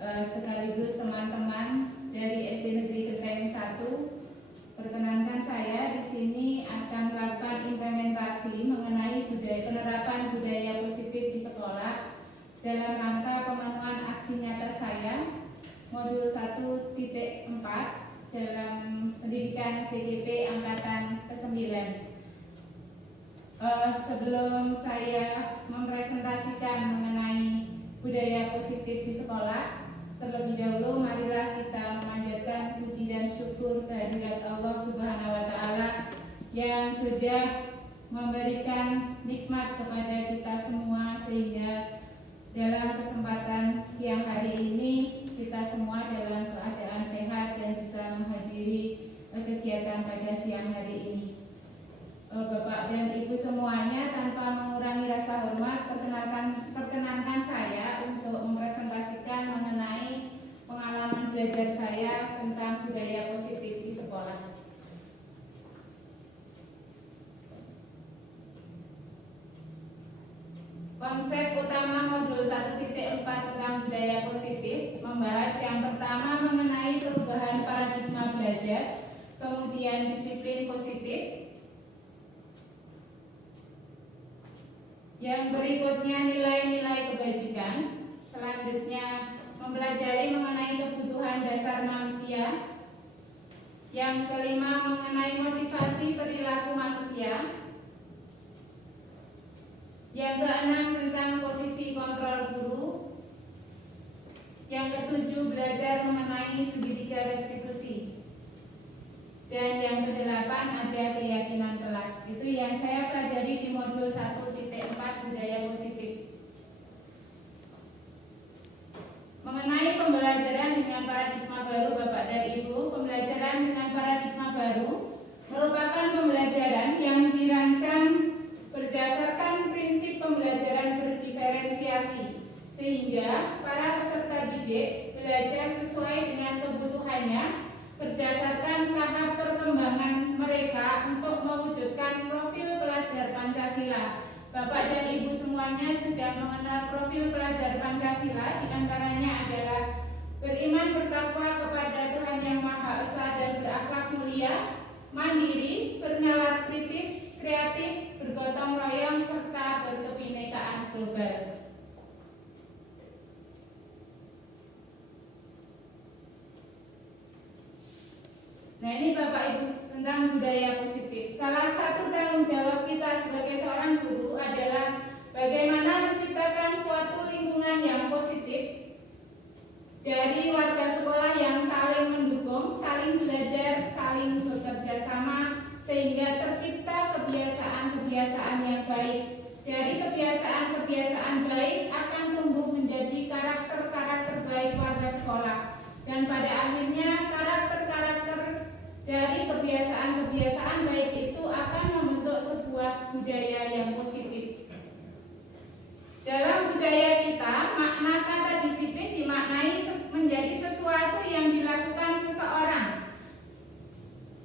sekaligus teman-teman dari SD Negeri Genteng 1. Perkenankan saya di sini akan melakukan implementasi mengenai penerapan budaya positif di sekolah dalam rangka pemenuhan aksi nyata saya modul 1.4 dalam pendidikan CGP angkatan ke-9. Sebelum saya mempresentasikan mengenai budaya positif di sekolah, terlebih dahulu marilah kita memanjatkan puji dan syukur kehadirat Allah Subhanahu wa Ta'ala yang sudah memberikan nikmat kepada kita semua, sehingga dalam kesempatan siang hari ini kita semua dalam keadaan sehat dan bisa menghadiri kegiatan pada siang hari ini. Bapak dan Ibu semuanya, tanpa mengurangi rasa hormat, perkenankan saya untuk mempresentasikan mengenai pengalaman belajar saya tentang budaya positif di sekolah. Konsep utama modul 1.4 tentang budaya positif membahas yang pertama mengenai perubahan paradigma belajar, kemudian disiplin positif, yang berikutnya nilai-nilai kebajikan, selanjutnya mempelajari mengenai kebutuhan dasar manusia, yang kelima mengenai motivasi perilaku manusia, yang keenam tentang posisi kontrol guru, yang ketujuh belajar mengenai segitiga restitusi, dan yang kedelapan ada keyakinan kelas. Itu yang saya pelajari di modul 1.4 budaya positif. Mengenai pembelajaran dengan paradigma baru, Bapak dan Ibu, pembelajaran dengan paradigma baru merupakan pembelajaran yang dirancang berdasarkan prinsip pembelajaran berdiferensiasi, sehingga para peserta didik belajar sesuai dengan kebutuhannya berdasarkan tahap perkembangan mereka untuk mewujudkan profil pelajar Pancasila. Bapak dan Ibu semuanya sudah mengenal profil pelajar Pancasila, diantaranya adalah beriman bertakwa kepada Tuhan Yang Maha Esa dan berakhlak mulia, mandiri, bernalar kritis, kreatif, bergotong royong, serta berkebinekaan global. Nah, ini Bapak Ibu tentang budaya positif. Salah satu tanggung jawab kita sebagai seorang guru adalah bagaimana menciptakan suatu lingkungan yang positif dari warga sekolah yang saling mendukung, saling belajar, saling bekerja sama, sehingga tercipta kebiasaan-kebiasaan yang baik. Dari kebiasaan-kebiasaan baik akan tumbuh menjadi karakter-karakter baik warga sekolah, dan pada akhirnya karakter-karakter dari kebiasaan-kebiasaan baik itu akan membentuk sebuah budaya yang positif. Dalam budaya kita, makna kata disiplin dimaknai menjadi sesuatu yang dilakukan seseorang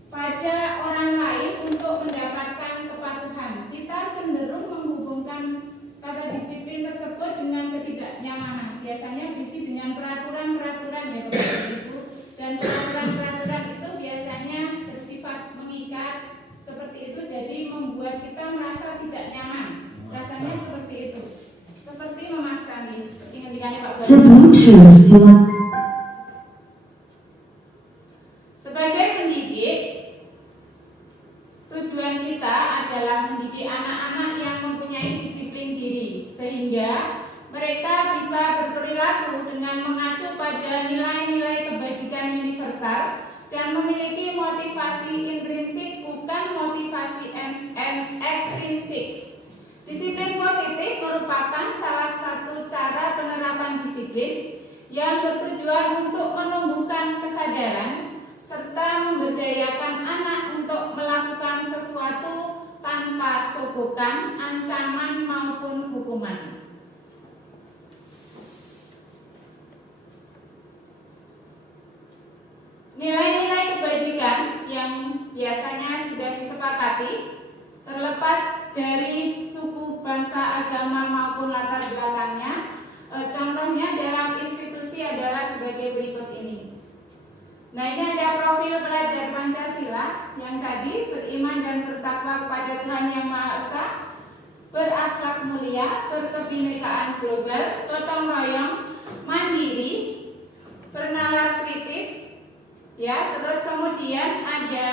pada orang lain untuk mendapatkan kepatuhan. Kita cenderung menghubungkan kata disiplin tersebut dengan ketidaknyamanan. Biasanya berisi dengan peraturan-peraturan, ya Bapak Ibu, dan peraturan-peraturan itu biasanya bersifat mengikat seperti itu, jadi membuat kita merasa tidak nyaman. Rasanya seperti itu, seperti memaksa nih, seperti ngendikannya Pak Bupati. Sebagai pendidik, tujuan kita adalah mendidik anak-anak yang mempunyai disiplin diri, sehingga mereka bisa berperilaku dengan mengacu pada nilai-nilai kebajikan universal dan memiliki motivasi intrinsik, bukan motivasi ekstrinsik. Disiplin positif merupakan salah satu cara penerapan disiplin yang bertujuan untuk menumbuhkan kesadaran serta memberdayakan anak untuk melakukan sesuatu tanpa sogokan, ancaman maupun hukuman. Nilai-nilai kebajikan yang biasanya sudah disepakati, terlepas dari suku, bangsa, agama maupun latar belakangnya. Contohnya dalam institusi adalah sebagai berikut ini. Nah, ini ada profil pelajar Pancasila yang tadi beriman dan bertakwa kepada Tuhan Yang Maha Esa, berakhlak mulia, berkebinekaan global, gotong royong, mandiri, bernalar kritis, ya. Terus kemudian ada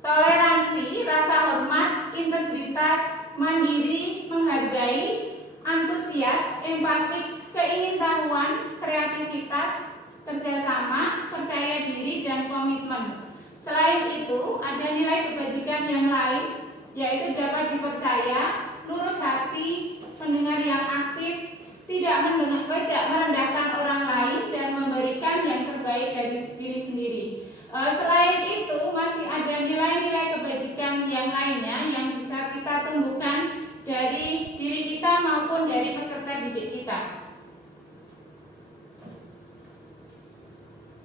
toleransi, rasa hormat, integritas, mandiri, menghargai, antusias, empatik, keingintahuan, kreativitas, kerjasama, percaya diri, dan komitmen. Selain itu, ada nilai kebajikan yang lain, yaitu dapat dipercaya, lurus hati, pendengar yang aktif, tidak merendahkan orang lain, dan memberikan yang terbaik dari diri sendiri. Selain itu, masih ada nilai-nilai kebajikan yang lainnya yang bisa kita tumbuhkan dari diri kita maupun dari peserta didik kita.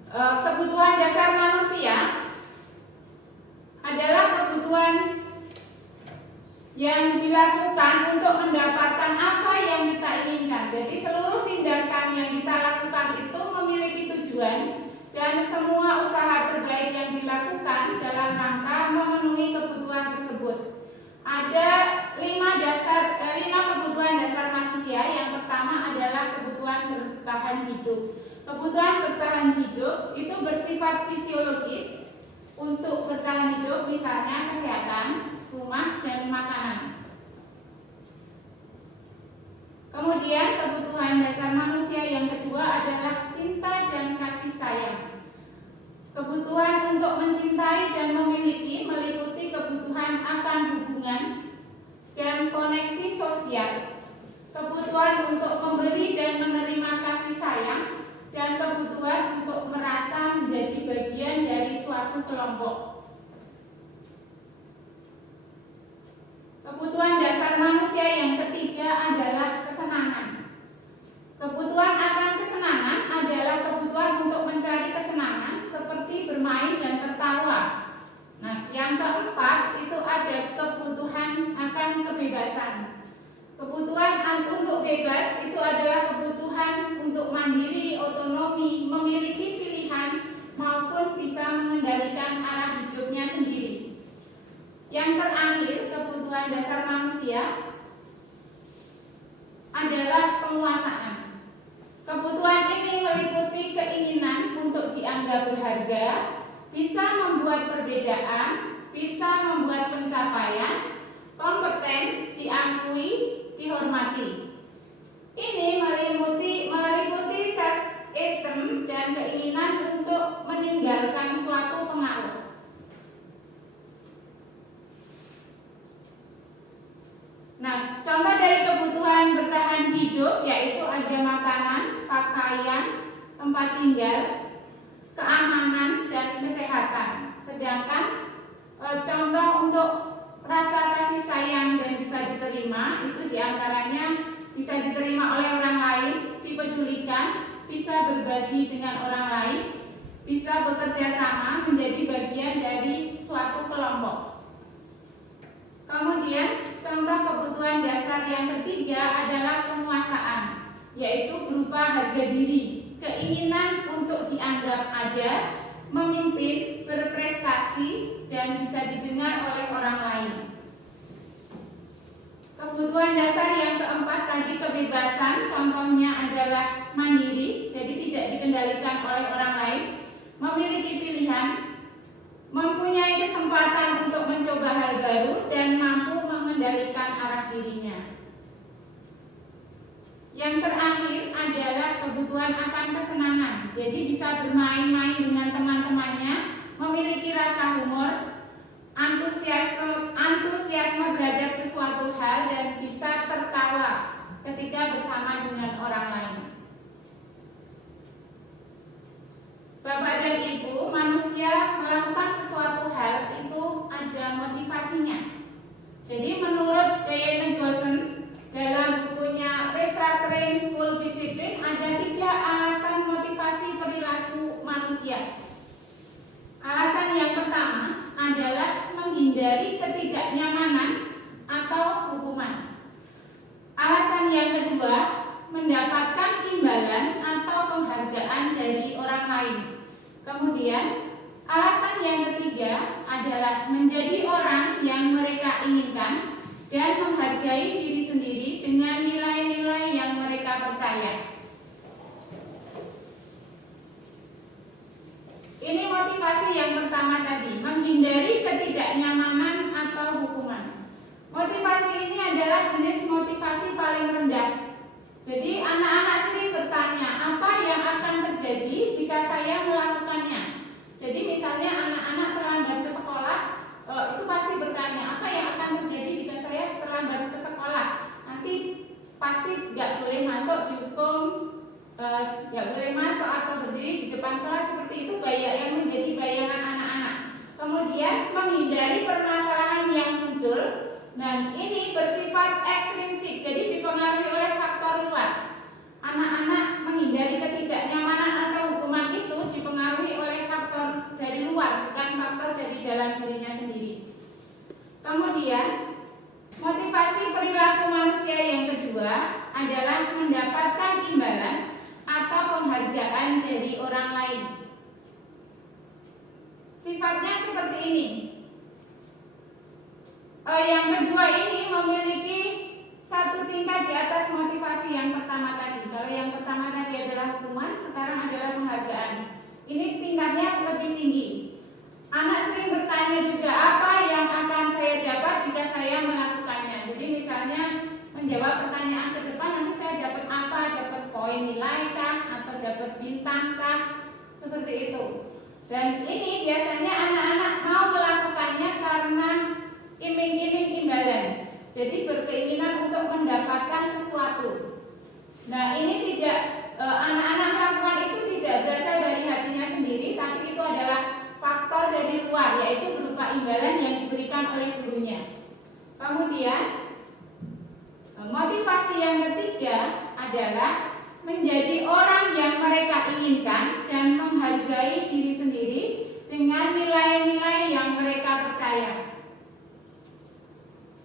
Kebutuhan dasar manusia adalah kebutuhan yang dilakukan untuk mendapatkan apa yang kita inginkan. Jadi seluruh tindakan yang kita lakukan itu memiliki tujuan, dan semua usaha terbaik yang dilakukan dalam rangka memenuhi kebutuhan tersebut. Ada 5 kebutuhan dasar manusia. Yang pertama adalah kebutuhan bertahan hidup. Kebutuhan bertahan hidup itu bersifat fisiologis. Untuk bertahan hidup misalnya kesehatan, rumah, dan makanan. Kemudian kebutuhan dasar manusia yang kedua adalah cinta dan kasih sayang. Kebutuhan untuk mencintai dan memiliki meliputi kebutuhan akan hubungan dan koneksi sosial, kebutuhan untuk memberi dan menerima kasih sayang, dan kebutuhan untuk merasa menjadi bagian dari suatu kelompok. Kebutuhan dasar manusia yang ketiga adalah kesenangan. Kebutuhan akan kesenangan adalah kebutuhan untuk mencari kesenangan seperti bermain dan tertawa. Nah, yang keempat itu ada kebutuhan akan kebebasan. Kebutuhan untuk bebas itu adalah kebutuhan untuk mandiri, otonomi, memiliki pilihan, maupun bisa mengendalikan arah hidupnya sendiri. Yang terakhir, kebutuhan dasar manusia adalah penguasaan. Kebutuhan ini meliputi keinginan untuk dianggap berharga, bisa membuat perbedaan, bisa membuat pencapaian, kompeten, diakui, dihormati. Ini meliputi self-esteem dan keinginan untuk meninggalkan suatu pengaruh. Nah, contoh dari kebutuhan bertahan hidup yaitu ada makanan, pakaian, tempat tinggal, keamanan, dan kesehatan. Sedangkan contoh untuk rasa kasih sayang dan bisa diterima itu diantaranya bisa diterima oleh orang lain, dipedulikan, bisa berbagi dengan orang lain, bisa bekerja sama menjadi bagian dari suatu kelompok. Kemudian contoh kebutuhan dasar yang ketiga adalah penguasaan, yaitu berupa harga diri, keinginan untuk dianggap ada, memimpin, berprestasi, dan bisa didengar oleh orang lain. Kebutuhan dasar yang keempat tadi kebebasan, contohnya adalah mandiri, jadi tidak dikendalikan oleh orang lain, memiliki pilihan, mempunyai kesempatan untuk mencoba hal baru, dan mampu mengendalikan arah dirinya. Yang terakhir adalah kebutuhan akan kesenangan, jadi bisa bermain-main dengan teman-temannya, memiliki rasa humor, antusiasme terhadap sesuatu hal, dan bisa tertawa ketika bersama dengan orang lain. Bapak dan Ibu, manusia melakukan sesuatu hal itu ada motivasinya. Jadi menurut Diana Dawson dalam bukunya Restructuring School Discipline ada 3 alasan motivasi perilaku manusia. Alasan yang pertama adalah menghindari ketidaknyamanan atau hukuman. Alasan yang kedua, penghargaan dari orang lain. Kemudian alasan yang ketiga adalah menjadi orang yang mereka inginkan dan menghargai diri sendiri dengan nilai-nilai yang mereka percaya. Ini motivasi yang pertama tadi, menghindari ketidaknyamanan atau hukuman. Motivasi ini adalah jenis motivasi paling rendah. Jadi anak-anak sering bertanya, apa yang akan terjadi jika saya melakukannya? Jadi misalnya anak-anak terlambat ke sekolah, itu pasti bertanya, apa yang akan terjadi jika saya terlambat ke sekolah? Nanti pasti nggak boleh masuk, dihukum, nggak boleh masuk atau berdiri di depan kelas, seperti itu yang menjadi bayangan anak-anak. Kemudian menghindari permasalahan yang muncul, dan ini bersifat ekstrinsik, jadi dipengaruhi oleh faktor luar. Anak-anak menghindari ketidaknyamanan atau hukuman itu dipengaruhi oleh faktor dari luar, bukan faktor dari dalam dirinya sendiri. Kemudian motivasi perilaku manusia yang kedua adalah mendapatkan imbalan atau penghargaan dari orang lain. Sifatnya seperti ini. Yang kedua ini memiliki satu tingkat di atas motivasi yang pertama tadi. Kalau yang pertama tadi adalah hukuman, sekarang adalah penghargaan. Ini tingkatnya lebih tinggi. Anak sering bertanya juga, apa yang akan saya dapat jika saya melakukannya? Jadi misalnya menjawab pertanyaan ke depan, nanti saya dapat apa? Dapat poin nilai kah? Atau dapat bintang kah? Seperti itu. Dan ini biasanya anak-anak mau melakukannya karena iming-iming imbalan. Jadi berkeinginan untuk mendapatkan sesuatu. Nah, ini tidak anak-anak melakukan itu tidak berasal dari hatinya sendiri, tapi itu adalah faktor dari luar, yaitu berupa imbalan yang diberikan oleh gurunya. Kemudian motivasi yang ketiga adalah menjadi orang yang mereka inginkan dan menghargai diri sendiri dengan nilai-nilai yang mereka percaya.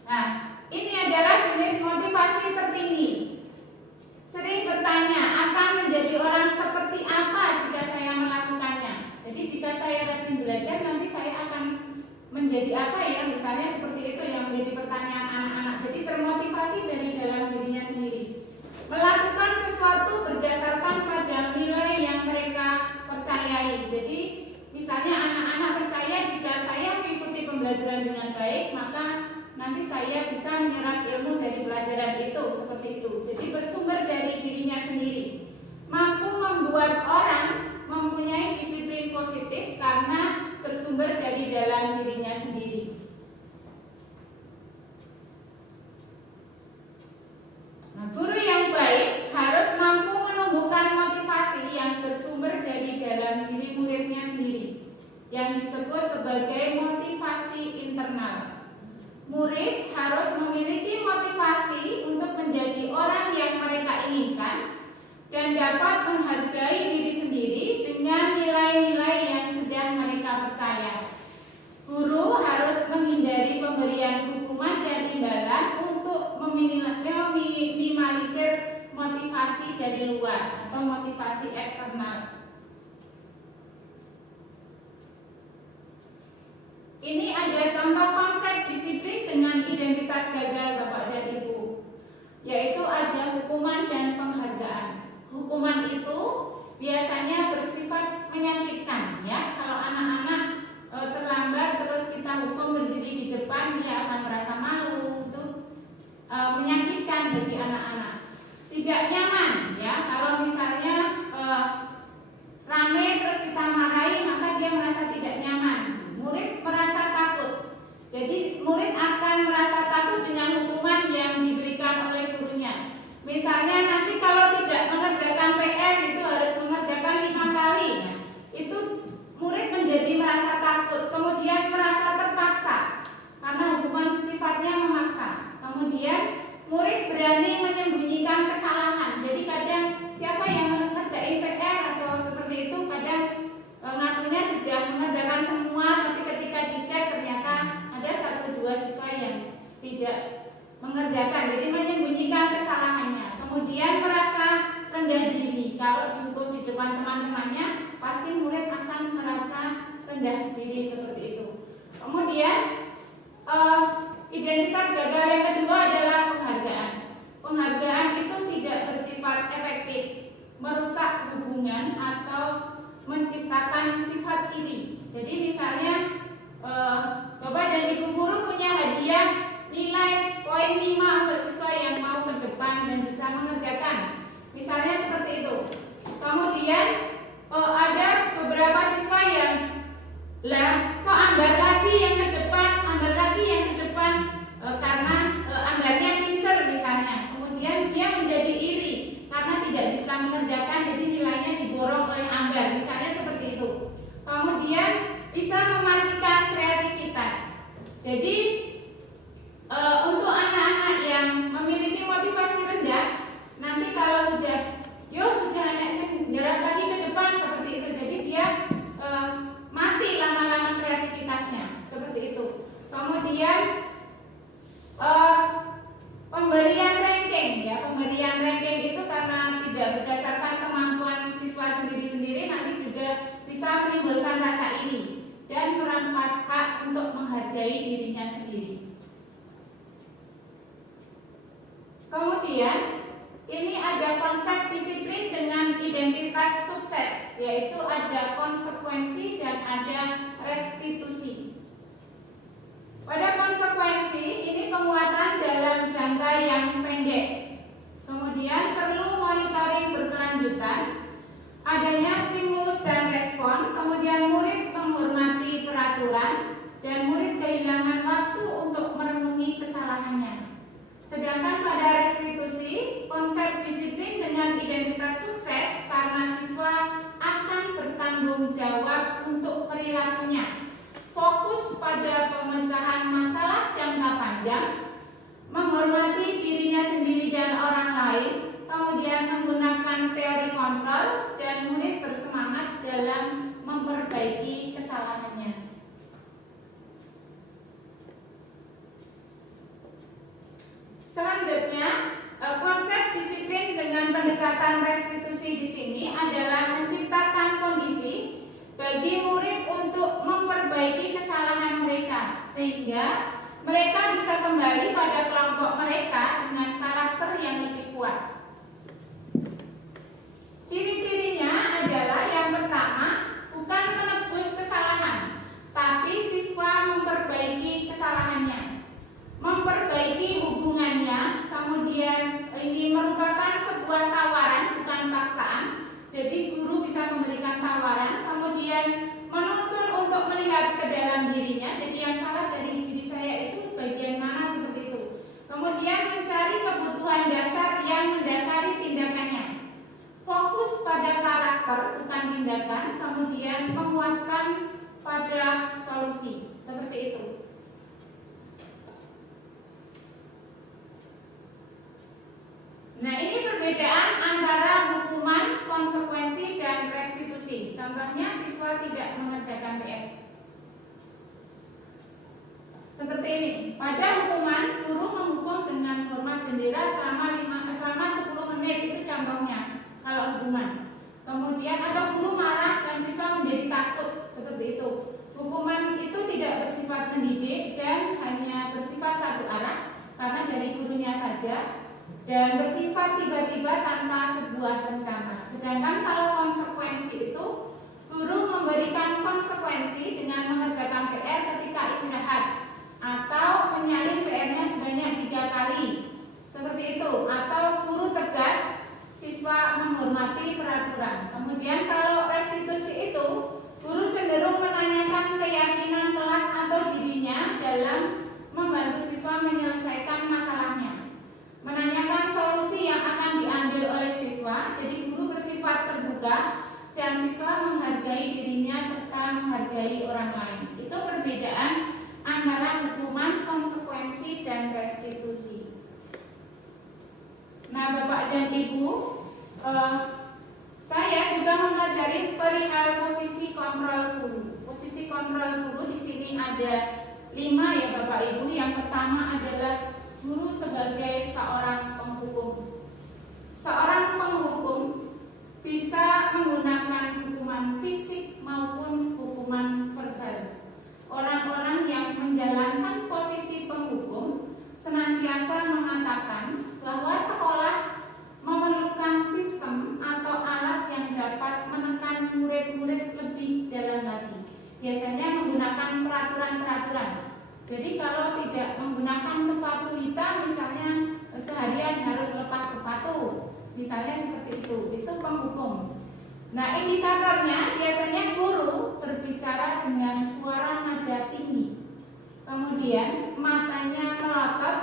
Nah, ini adalah jenis motivasi tertinggi. Sering bertanya, akan menjadi orang seperti apa jika saya melakukannya? Jadi jika saya rajin belajar, nanti saya akan menjadi apa ya? Misalnya seperti itu yang menjadi pertanyaan anak-anak. Jadi termotivasi dari dalam dirinya sendiri. Melakukan sesuatu berdasarkan pada nilai yang mereka percayai. Jadi misalnya anak-anak percaya jika saya mengikuti pembelajaran dengan baik, maka nanti saya bisa menyerap ilmu dari pelajaran itu, seperti itu. Jadi bersumber dari dirinya sendiri. Mampu membuat orang mempunyai disiplin positif karena bersumber dari dalam dirinya sendiri. Nah, guru yang baik harus mampu menumbuhkan motivasi yang bersumber dari dalam diri muridnya sendiri, yang disebut sebagai motivasi internal. Murid harus memiliki motivasi untuk menjadi orang yang mereka inginkan dan dapat menghargai diri sendiri dengan nilai-nilai yang sudah mereka percaya. Guru harus menghindari pemberian hukuman dan imbalan untuk meminimalisir motivasi dari luar atau motivasi eksternal. Ini ada contoh konsep disiplin dengan identitas gagal Bapak dan Ibu, yaitu ada hukuman dan penghargaan. Hukuman itu biasanya bersifat menyakitkan, ya. Kalau anak-anak terlambat terus kita hukum berdiri di depan, dia akan merasa malu, itu menyakitkan bagi anak-anak. Tidak nyaman, ya. Kalau misalnya rame terus kita marahi, maka dia merasa tidak nyaman. Murid merasa takut. Jadi murid akan merasa takut dengan hukuman yang diberikan oleh gurunya. Misalnya nanti kalau tidak mengerjakan PR itu harus mengerjakan 5 kali. Itu murid menjadi merasa takut, kemudian merasa terpaksa karena hukuman sifatnya memaksa. Kemudian murid berani menyembunyikan kesalahan. Jadi kadang siapa yang mengerjain PR atau seperti itu, kadang ngakunya sudah mengerjakan semua, tapi ketika dicek ternyata ada 1-2 siswa yang tidak mengerjakan, jadi menyembunyikan kesalahannya. Kemudian merasa rendah diri kalau dihukum di depan teman-temannya, pasti murid akan merasa rendah diri seperti itu. Kemudian identitas gagal yang kedua adalah penghargaan. Penghargaan itu tidak bersifat efektif, merusak hubungan atau menciptakan sifat iri. Jadi misalnya Bapak dan Ibu guru punya hadiah nilai poin 5 untuk siswa yang mau ke depan dan bisa mengerjakan. Misalnya seperti itu. Kemudian ada beberapa siswa yang kok ambar lagi yang ke depan, ambar lagi yang ke depan karena ambarnya pinter misalnya. Kemudian dia menjadi iri karena tidak bisa mengerjakan, jadi nilainya diborong oleh ambar, misalnya seperti itu. Kemudian bisa mematikan kreativitas. Jadi untuk anak-anak yang memiliki motivasi rendah, nanti kalau sudah anak jerat lagi ke depan seperti itu, jadi dia mati lama-lama kreativitasnya seperti itu. Kemudian pemberian ranking, ya, pemberian ranking itu karena tidak berdasarkan kemampuan siswa sendiri-sendiri, nanti juga bisa menimbulkan rasa iri dan merampas hak untuk menghargai dirinya sendiri. Kemudian ini ada konsep disiplin dengan identitas sukses, yaitu ada konsekuensi dan ada restitusi. Pada konsekuensi ini penguatan dalam jangka yang pendek. Kemudian perlu monitoring berkelanjutan, adanya stimulus dan respon, kemudian murid menghormati peraturan dan murid kehilangan waktu untuk merenungi kesalahannya. Sedangkan pada restitusi, konsep disiplin dengan identitas sukses karena siswa akan bertanggung jawab untuk perilakunya. Fokus pada pemecahan masalah jangka panjang, menghormati dirinya sendiri dan orang lain, kemudian menggunakan teori kontrol, dan murid bersemangat dalam memperbaiki kesalahannya. Selanjutnya, konsep disiplin dengan pendekatan restitusi di sini adalah menciptakan kondisi bagi murid untuk memperbaiki kesalahan mereka, sehingga mereka bisa kembali pada kelompok mereka dengan karakter yang lebih kuat. Ciri-cirinya adalah yang pertama, bukan menebus kesalahan, tapi siswa memperbaiki kesalahannya, memperbaiki hubungannya, kemudian ini merupakan sebuah tawaran, bukan paksaan. Jadi guru bisa memberikan tawaran, kemudian menuntun untuk melihat ke dalam dirinya. Jadi yang salah dari diri saya itu bagian mana, seperti itu. Kemudian mencari kebutuhan dasar yang mendasari tindakannya. Fokus pada karakter, bukan tindakan. Kemudian menguatkan pada solusi, seperti itu. Nah, ini perbedaan antara hukuman, konsekuensi, dan restitusi. Contohnya, siswa tidak mengerjakan PR. Seperti ini. Pada hukuman, guru menghukum dengan hormat bendera selama 10 menit. Itu contohnya, kalau hukuman. Kemudian, atau guru marah dan siswa menjadi takut. Seperti itu. Hukuman itu tidak bersifat mendidik dan hanya bersifat satu arah, karena dari gurunya saja, dan bersifat tiba-tiba tanpa sebuah rencana. Sedangkan kalau konsekuensi itu, guru memberikan konsekuensi dengan mengerjakan PR ketika istirahat, atau menyalin PR-nya sebanyak 3 kali, seperti itu. Atau guru tegas, siswa menghormati peraturan. Kemudian kalau restitusi itu, guru cenderung menanyakan keyakinan kelas atau dirinya dalam membantu siswa menyelesaikan masalahnya, menanyakan solusi yang akan diambil oleh siswa. Jadi guru bersifat terbuka dan siswa menghargai dirinya serta menghargai orang lain. Itu perbedaan antara hukuman, konsekuensi, dan restitusi. Nah, Bapak dan Ibu, saya juga mempelajari perihal posisi kontrol guru. Posisi kontrol guru di sini ada 5 ya Bapak Ibu. Yang pertama adalah guru sebagai seorang penghukum. Seorang penghukum bisa menggunakan biasanya menggunakan peraturan-peraturan. Jadi kalau tidak menggunakan sepatu hitam, misalnya seharian harus lepas sepatu, misalnya seperti itu penghukum. Nah, indikatornya biasanya guru berbicara dengan suara nada tinggi, kemudian matanya melotot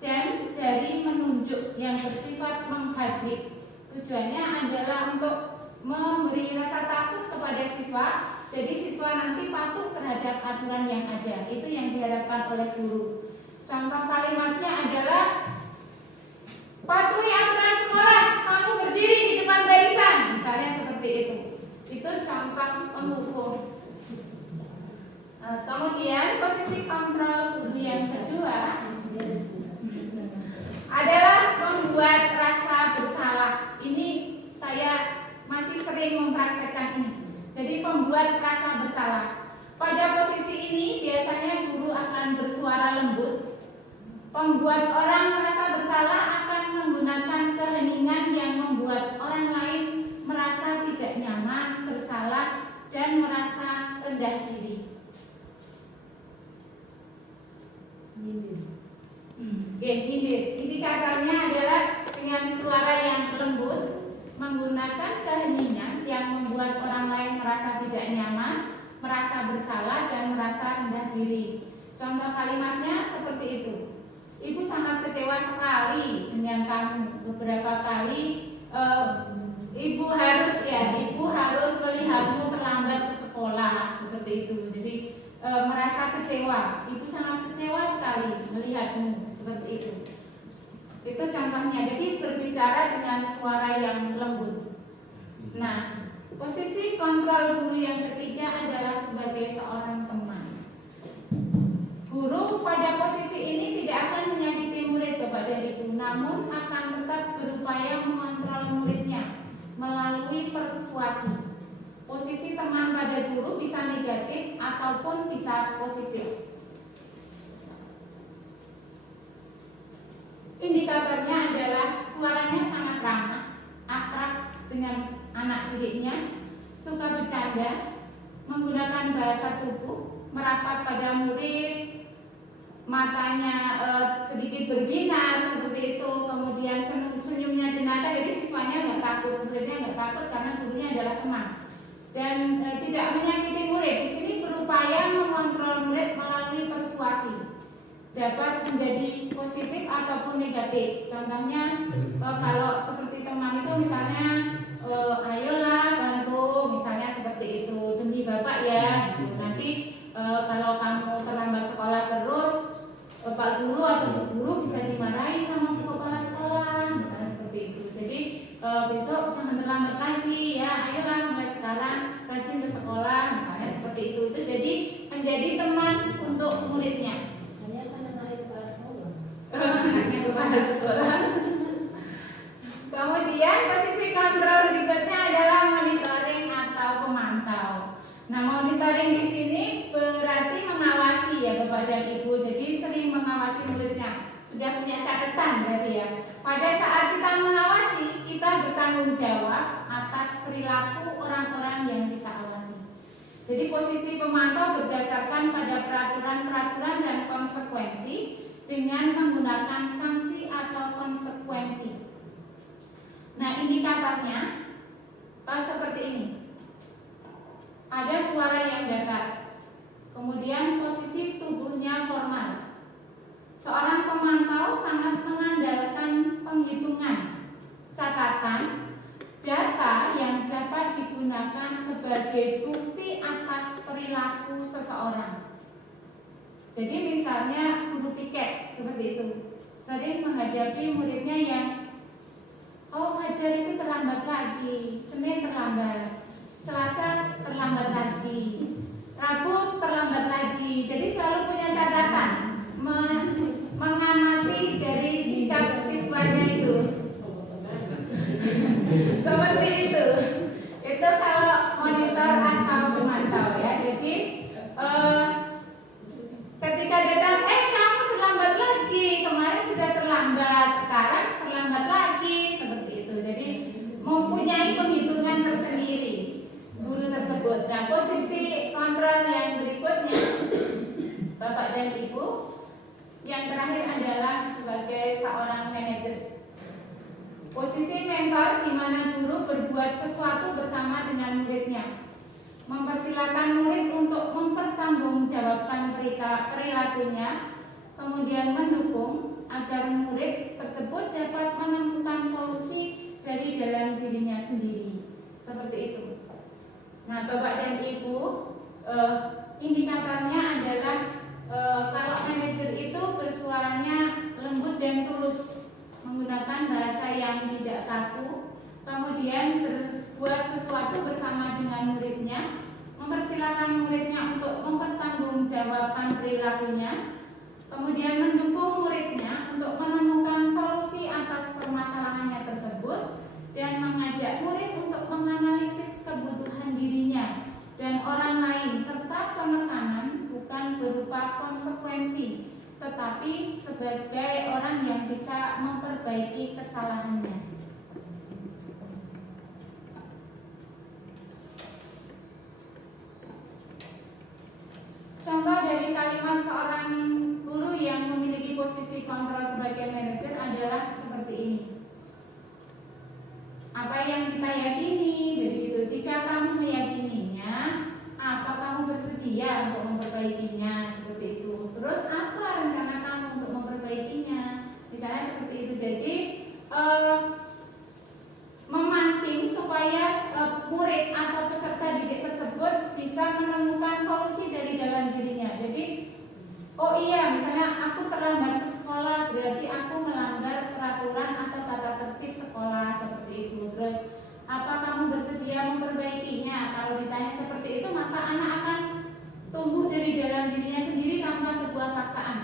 dan jari menunjuk yang bersifat menghadik. Tujuannya adalah untuk memberi rasa takut kepada siswa, jadi siswa nanti patuh terhadap aturan yang ada. Itu yang diharapkan oleh guru. Contoh kalimatnya adalah, patuhi aturan sekolah, kamu berdiri di depan barisan, misalnya seperti itu. Itu contoh penghukum. Kemudian posisi kontrol guru yang kedua adalah membuat rasa bersalah. Ini saya masih sering mempraktekkan ini. Jadi membuat rasa bersalah. Pada posisi ini biasanya guru akan bersuara lembut. Pembuat orang merasa bersalah akan menggunakan keheningan yang membuat orang lain merasa tidak nyaman, bersalah, dan merasa rendah diri. Indikatornya adalah dengan suara yang lembut, menggunakan keheningan yang membuat orang lain merasa tidak nyaman, merasa bersalah, dan merasa rendah diri. Contoh kalimatnya seperti itu. Ibu sangat kecewa sekali dengan kamu. Beberapa kali ibu harus melihatmu terlambat ke sekolah, seperti itu. Jadi merasa kecewa. Ibu sangat kecewa sekali melihatmu, seperti itu. Itu contohnya. Jadi berbicara dengan suara yang lembut. Nah, posisi kontrol guru yang ketiga adalah sebagai seorang teman. Guru pada posisi ini tidak akan menyakiti murid kepada ibu, namun akan tetap berupaya mengontrol muridnya melalui persuasi. Posisi teman pada guru bisa negatif ataupun bisa positif. Indikatornya adalah suaranya sangat ramah, akrab dengan anak didiknya, suka bercanda, menggunakan bahasa tubuh, merapat pada murid, matanya sedikit berbinar seperti itu, kemudian senyumnya jenaka, jadi siswanya nggak takut, muridnya nggak takut karena gurunya adalah teman, dan tidak menyakiti murid. Di sini berupaya mengontrol murid melalui persuasi, dapat menjadi positif ataupun negatif. Contohnya kalau seperti teman itu misalnya, ayolah bantu, misalnya seperti itu, demi bapak ya. Nanti kalau kamu terlambat sekolah terus, Pak Guru atau Bu Guru bisa dimarahi sama kepala sekolah, misalnya seperti itu. Jadi besok jangan terlambat lagi ya, ayolah mulai sekarang rajin ke sekolah, misalnya seperti itu. Itu jadi menjadi teman untuk muridnya. Saya kan anak kepala sekolah. Anaknya kepala sekolah. Kemudian posisi kontrol berikutnya adalah monitoring atau pemantau. Nah, monitoring di sini berarti mengawasi ya kepada ibu. Jadi sering mengawasi muridnya. Sudah punya catatan berarti ya. Pada saat kita mengawasi, kita bertanggung jawab atas perilaku orang-orang yang kita awasi. Jadi posisi pemantau berdasarkan pada peraturan-peraturan dan konsekuensi dengan menggunakan sanksi atau konsekuensi. Nah, indikatornya seperti ini. Ada suara yang datar, kemudian posisi tubuhnya formal. Seorang pemantau sangat mengandalkan penghitungan, catatan, data yang dapat digunakan sebagai bukti atas perilaku seseorang. Jadi misalnya guru piket seperti itu, sering menghadapi muridnya yang Fajar itu terlambat lagi, Senin terlambat, Selasa terlambat lagi, Rabu terlambat lagi. Jadi selalu punya catatan, mengamati dari sikap siswanya itu. Seperti itu. Itu kalau monitor atau pemantau ya. Jadi ketika datang, kamu terlambat lagi, kemarin sudah terlambat, sekarang terlambat lagi, seperti itu. Jadi mempunyai penghitungan tersendiri guru tersebut. Nah, posisi kontrol yang Yang terakhir adalah sebagai seorang manajer. Posisi mentor di mana guru berbuat sesuatu bersama dengan muridnya, mempersilahkan murid untuk mempertanggungjawabkan perilakunya, kemudian mendukung agar murid tersebut dapat menemukan solusi dari dalam dirinya sendiri. Seperti itu. Nah, Bapak dan Ibu, indikatornya adalah kalau manajer itu bersuaranya lembut dan tulus, menggunakan bahasa yang tidak kaku, kemudian berbuat sesuatu bersama dengan muridnya, mempersilahkan muridnya untuk mempertanggungjawabkan perilakunya, kemudian mendukung muridnya untuk menemukan solusi atas permasalahannya tersebut, dan mengajak murid untuk menganalisis kebutuhan dirinya dan orang lain, serta penekanan bukan berupa konsekuensi, tetapi sebagai orang yang bisa memperbaiki kesalahannya. Contoh dari kalimat seorang guru yang memiliki posisi kontrol sebagai manajer adalah seperti ini. Apa yang kita yakini, jadi gitu. Jika kamu meyakininya, apa kamu bersedia untuk memperbaikinya, seperti itu. Terus apa rencana kamu untuk memperbaikinya? Misalnya seperti itu. Jadi memancing supaya murid atau peserta didik tersebut bisa menemukan solusi dari dalam dirinya. Jadi, oh iya, misalnya aku terlambat ke sekolah, berarti aku melanggar peraturan atau tata tertib sekolah, seperti itu. Terus, apa kamu bersedia memperbaikinya? Kalau ditanya seperti itu, maka anak akan tumbuh dari dalam dirinya sendiri tanpa sebuah paksaan.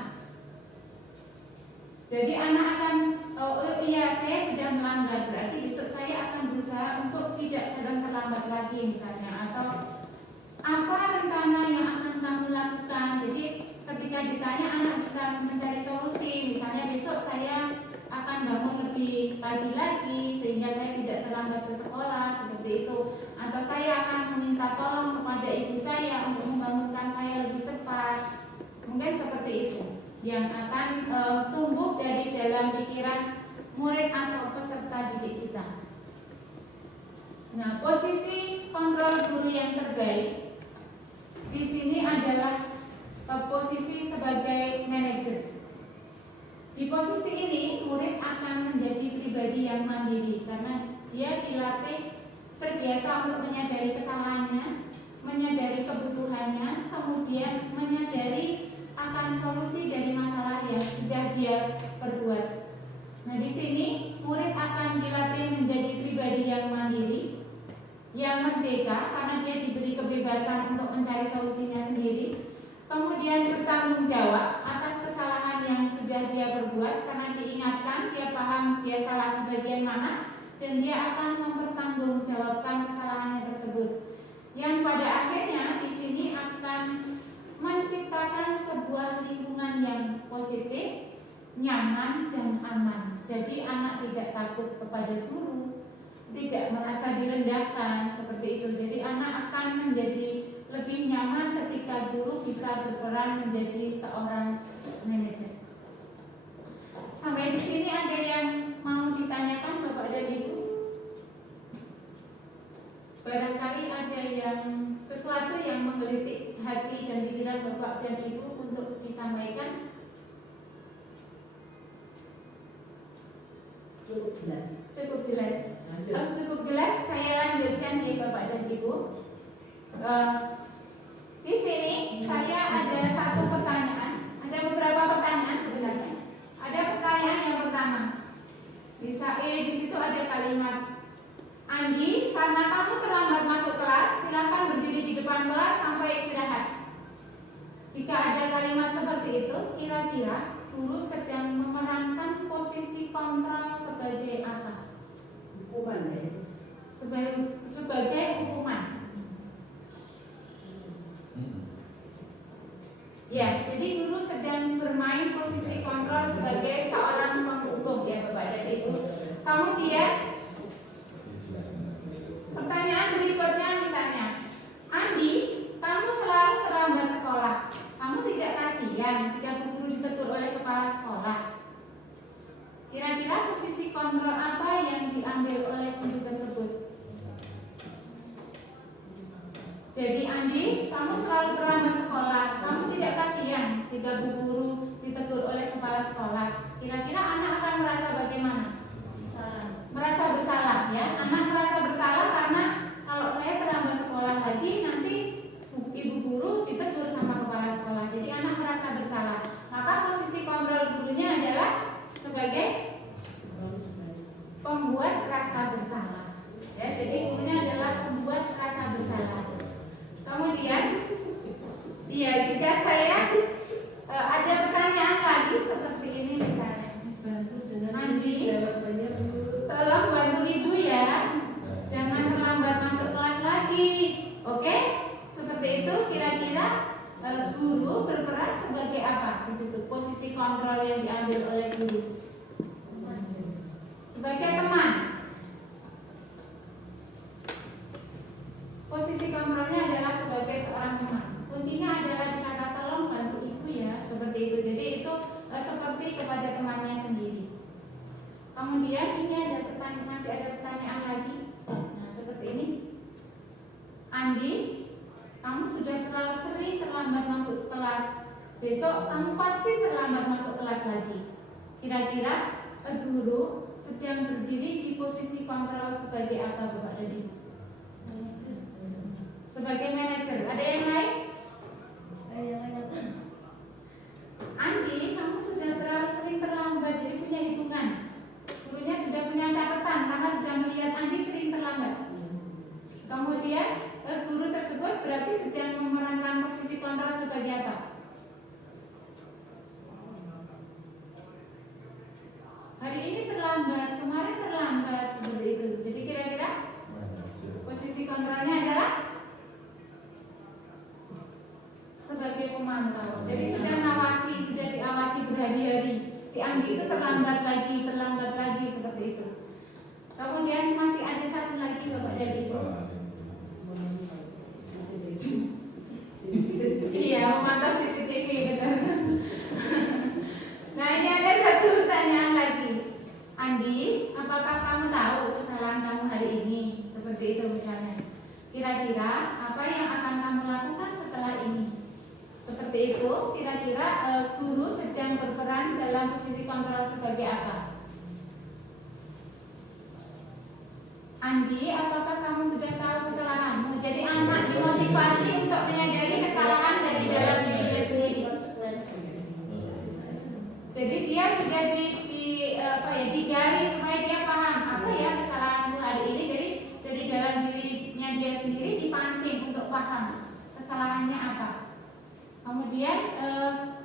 Jadi anak akan, oh iya, saya sudah melanggar, berarti besok saya akan berusaha untuk tidak terlambat lagi misalnya. Atau apa rencana yang akan kamu lakukan? Jadi ketika ditanya, anak bisa mencari solusi. Misalnya besok saya akan bangun lebih pagi lagi sehingga saya tidak terlambat ke sekolah, seperti itu. Atau saya akan meminta tolong kepada ibu saya untuk membangunkan saya lebih cepat. Mungkin seperti itu yang akan tumbuh dari dalam pikiran murid atau peserta didik kita. Nah, posisi kontrol guru yang terbaik di sini adalah posisi sebagai manajer. Di posisi ini, murid akan menjadi pribadi yang mandiri karena dia dilatih terbiasa untuk menyadari kesalahannya, menyadari kebutuhannya, kemudian menyadari akan solusi dari masalah yang sudah dia perbuat. Nah, di sini murid akan dilatih menjadi pribadi yang mandiri, yang merdeka karena dia diberi kebebasan untuk mencari solusinya sendiri. Kemudian bertanggung jawab atas kesalahan yang sudah dia perbuat karena diingatkan, dia paham dia salah di bagian mana, dan dia akan mempertanggungjawabkan kesalahannya tersebut. Yang pada akhirnya di sini akan menciptakan sebuah lingkungan yang positif, nyaman dan aman. Jadi anak tidak takut kepada guru, tidak merasa direndahkan seperti itu. Jadi anak akan menjadi lebih nyaman ketika guru bisa berperan menjadi seorang manajer. Sampai di sini ada yang mau ditanyakan Bapak dan Ibu? Barangkali ada yang sesuatu yang menggelitik hati dan pikiran Bapak dan Ibu untuk disampaikan. Cukup jelas. Cukup jelas. Cukup jelas. Saya lanjutkan ya Bapak dan Ibu. Di sini saya ada satu pertanyaan. Ada beberapa pertanyaan sebenarnya. Ada pertanyaan yang pertama. Di situ ada kalimat, Andi, karena kamu terlambat masuk kelas, silakan berdiri di depan kelas sampai istirahat. Jika ada kalimat seperti itu, kira-kira guru sedang memerankan posisi kontrol sebagai apa? Hukuman ya? Sebagai hukuman. Ya, jadi guru sedang bermain posisi kontrol sebagai seorang penghukum ya Bapak dan Ibu. Kemudian pertanyaan berikutnya misalnya, Andi, kamu selalu terlambat sekolah. Kamu tidak kasihan jika guru ditegur oleh kepala Jadi Andi, kamu selalu terlambat sekolah. Kamu tidak kasihan jika bu guru ditegur oleh kepala sekolah. Kira-kira anak akan merasa bagaimana? Merasa bersalah ya. Anak merasa bersalah karena kalau saya terlambat sekolah lagi nanti ibu guru ditegur sama kepala sekolah. Jadi anak merasa bersalah. Maka posisi kontrol gurunya adalah sebagai pembuat rasa bersalah. Ya, jadi gurunya adalah pembuat rasa bersalah. Kemudian, ya jika saya ada pertanyaan lagi seperti ini misalnya, Andi, tolong bantu ibu ya, jangan terlambat masuk kelas lagi, oke? Seperti itu kira-kira guru berperan sebagai apa di situ? Posisi kontrol yang diambil oleh guru sebagai teman. Posisi kontrolnya adalah sebagai seorang teman. Kuncinya adalah di kata tolong bantu ibu ya, seperti itu. Jadi itu seperti kepada temannya sendiri. Kemudian ini ada masih ada pertanyaan lagi. Nah, seperti ini. Andi, kamu sudah terlalu sering terlambat masuk kelas. Besok kamu pasti terlambat masuk kelas lagi. Kira-kira guru sedang berdiri di posisi kontrol sebagai apa, Bapak dan Ibu? Sebagai manajer. Ada yang lain? Andi, kamu sudah terlalu sering terlambat, jadi punya hitungan. Gurunya sudah punya catatan karena sudah melihat Andi sering terlambat. Kemudian guru tersebut berarti sedang memerankan posisi kontrol sebagai apa? Hari ini terlambat, kemarin terlambat, seperti itu. Jadi kira-kira posisi kontrolnya adalah sebagai pemantau. Jadi sudah ngawasi, sudah diawasi berhari-hari. Si Andi itu terlambat lagi seperti itu. Kemudian masih ada satu lagi Bapak dan Ibu. Iya, memantau CCTV betul. Nah ini ada satu pertanyaan lagi. Andi, apakah kamu tahu kesalahan kamu hari ini? Seperti itu misalnya. Kira-kira apa yang akan kamu lakukan setelah ini? Seperti itu, kira-kira guru sedang berperan dalam posisi kontrol sebagai apa? Andi, apakah kamu sudah tahu kesalahanmu? Jadi anak dimotivasi untuk menyadari kesalahan dari dalam diri dia sendiri. Jadi dia sudah digali supaya dia paham apa ya kesalahanmu hari ini. Jadi dari dalam dirinya dia sendiri dipancing untuk paham kesalahannya apa. Kemudian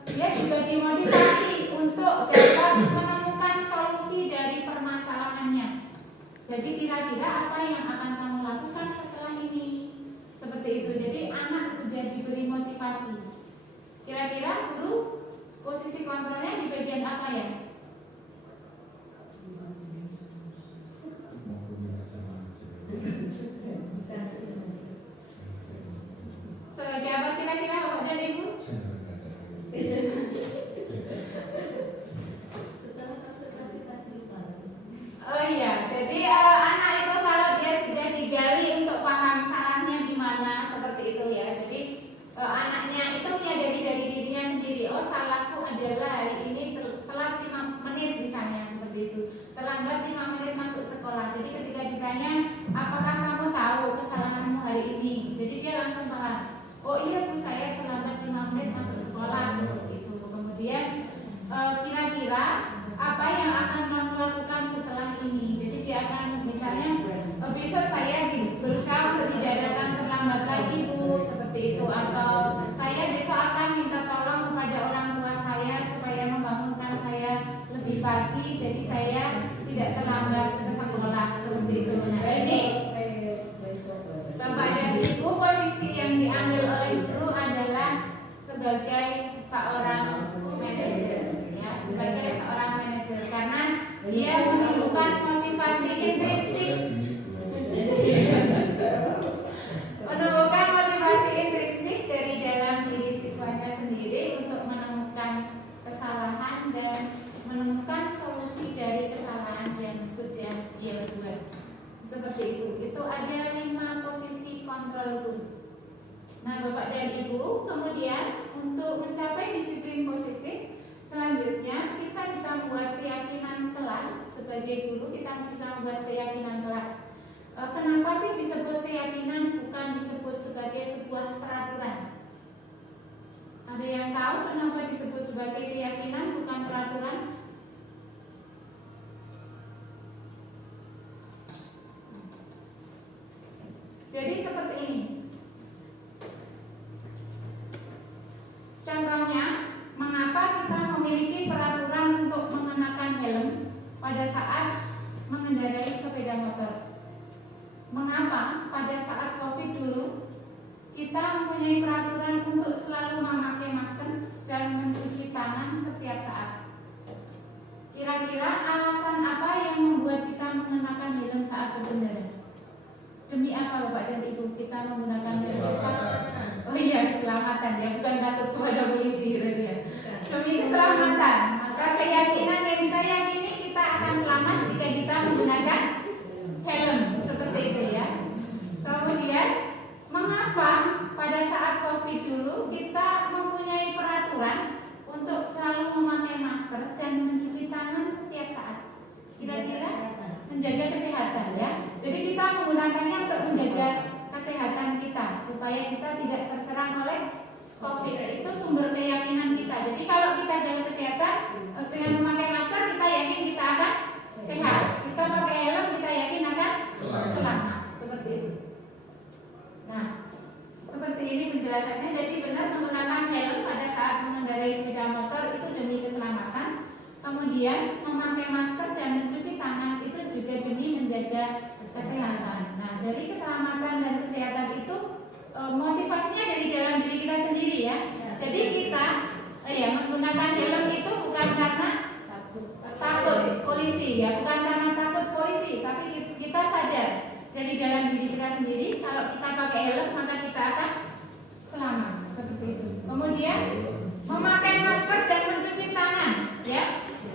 dia juga dimotivasi untuk dapat menemukan solusi dari permasalahannya. Jadi kira-kira apa yang akan kamu lakukan setelah ini? Seperti itu. Jadi anak sudah diberi motivasi. Kira-kira guru posisi kontrolnya di bagian apa ya? Sebagai apa kira-kira Bapak dan Ibu? Oh iya, jadi anak itu kalau dia sudah digali untuk paham salahnya di mana, seperti itu ya. Jadi anaknya itu menyadari dari dirinya sendiri. Oh, salahku adalah hari ini telat 5 menit misalnya, seperti itu. Terlambat 5 menit masuk sekolah. Jadi ketika ditanya, apakah kamu tahu kesalahanmu hari ini? Jadi dia langsung paham. Oh iya Bu, saya terlambat 5 menit masuk sekolah, seperti itu. Kemudian kira-kira apa yang akan kamu lakukan setelah ini? Jadi dia akan misalnya besok saya berusaha untuk tidak datang terlambat lagi Bu, seperti itu. Atau saya besok akan minta tolong kepada orang tua saya supaya membangunkan saya lebih pagi, jadi saya tidak terlambat ke sekolah, seperti itu. Nah ini Bapak dan Ibu, posisi yang diambil oleh guru adalah sebagai seorang manajer, ya, sebagai seorang manajer karena dia menemukan motivasi intrinsik, menemukan motivasi intrinsik dari dalam diri siswanya sendiri untuk menemukan kesalahan dan menemukan solusi dari kesalahan yang sudah dia buat. Seperti itu. Itu ada 5 posisi kontrol guru. Nah, Bapak dan Ibu, kemudian untuk mencapai disiplin positif, selanjutnya kita bisa membuat keyakinan kelas. Sebagai guru kita bisa membuat keyakinan kelas. Kenapa sih disebut keyakinan bukan disebut sebagai sebuah peraturan? Ada yang tahu kenapa disebut sebagai keyakinan bukan peraturan? Jadi seperti ini. Contohnya, mengapa kita memiliki peraturan untuk mengenakan helm pada saat mengendarai sepeda motor? Mengapa pada saat COVID dulu kita mempunyai peraturan untuk selalu memakai masker dan mencuci tangan setiap saat? Kira-kira alasan apa yang membuat kita mengenakan helm saat berkendara? Demi apa Bapak dan Ibu kita menggunakan helm? Oh iya, keselamatan ya, bukan takut kepada polisi gitu ya. Demi keselamatan. Maka keyakinan yang kita yakini kita akan selamat jika kita menggunakan helm, seperti itu ya. Kemudian, mengapa pada saat COVID dulu kita mempunyai peraturan untuk selalu memakai masker dan mencuci tangan setiap saat? Kira-kira menjaga kesehatan ya. Jadi kita menggunakannya untuk menjaga kesehatan kita supaya kita tidak terserang oleh COVID. Itu sumber keyakinan kita. Jadi kalau kita jaga kesehatan dengan memakai masker, kita yakin kita akan sehat. Kita pakai helm, kita yakin akan selamat. Seperti itu. Nah, seperti ini penjelasannya. Jadi benar menggunakan helm pada saat mengendarai sepeda motor itu demi keselamatan. Kemudian memakai masker dan mencuci tangan itu juga demi menjaga kesehatan. Nah, dari keselamatan dan kesehatan itu motivasinya dari dalam diri kita sendiri ya. Jadi kita menggunakan helm itu bukan karena takut polisi ya, bukan karena takut polisi, tapi kita sadar dari dalam diri kita sendiri kalau kita pakai helm maka kita akan selamat, seperti itu. Kemudian memakai masker dan mencuci tangan ya.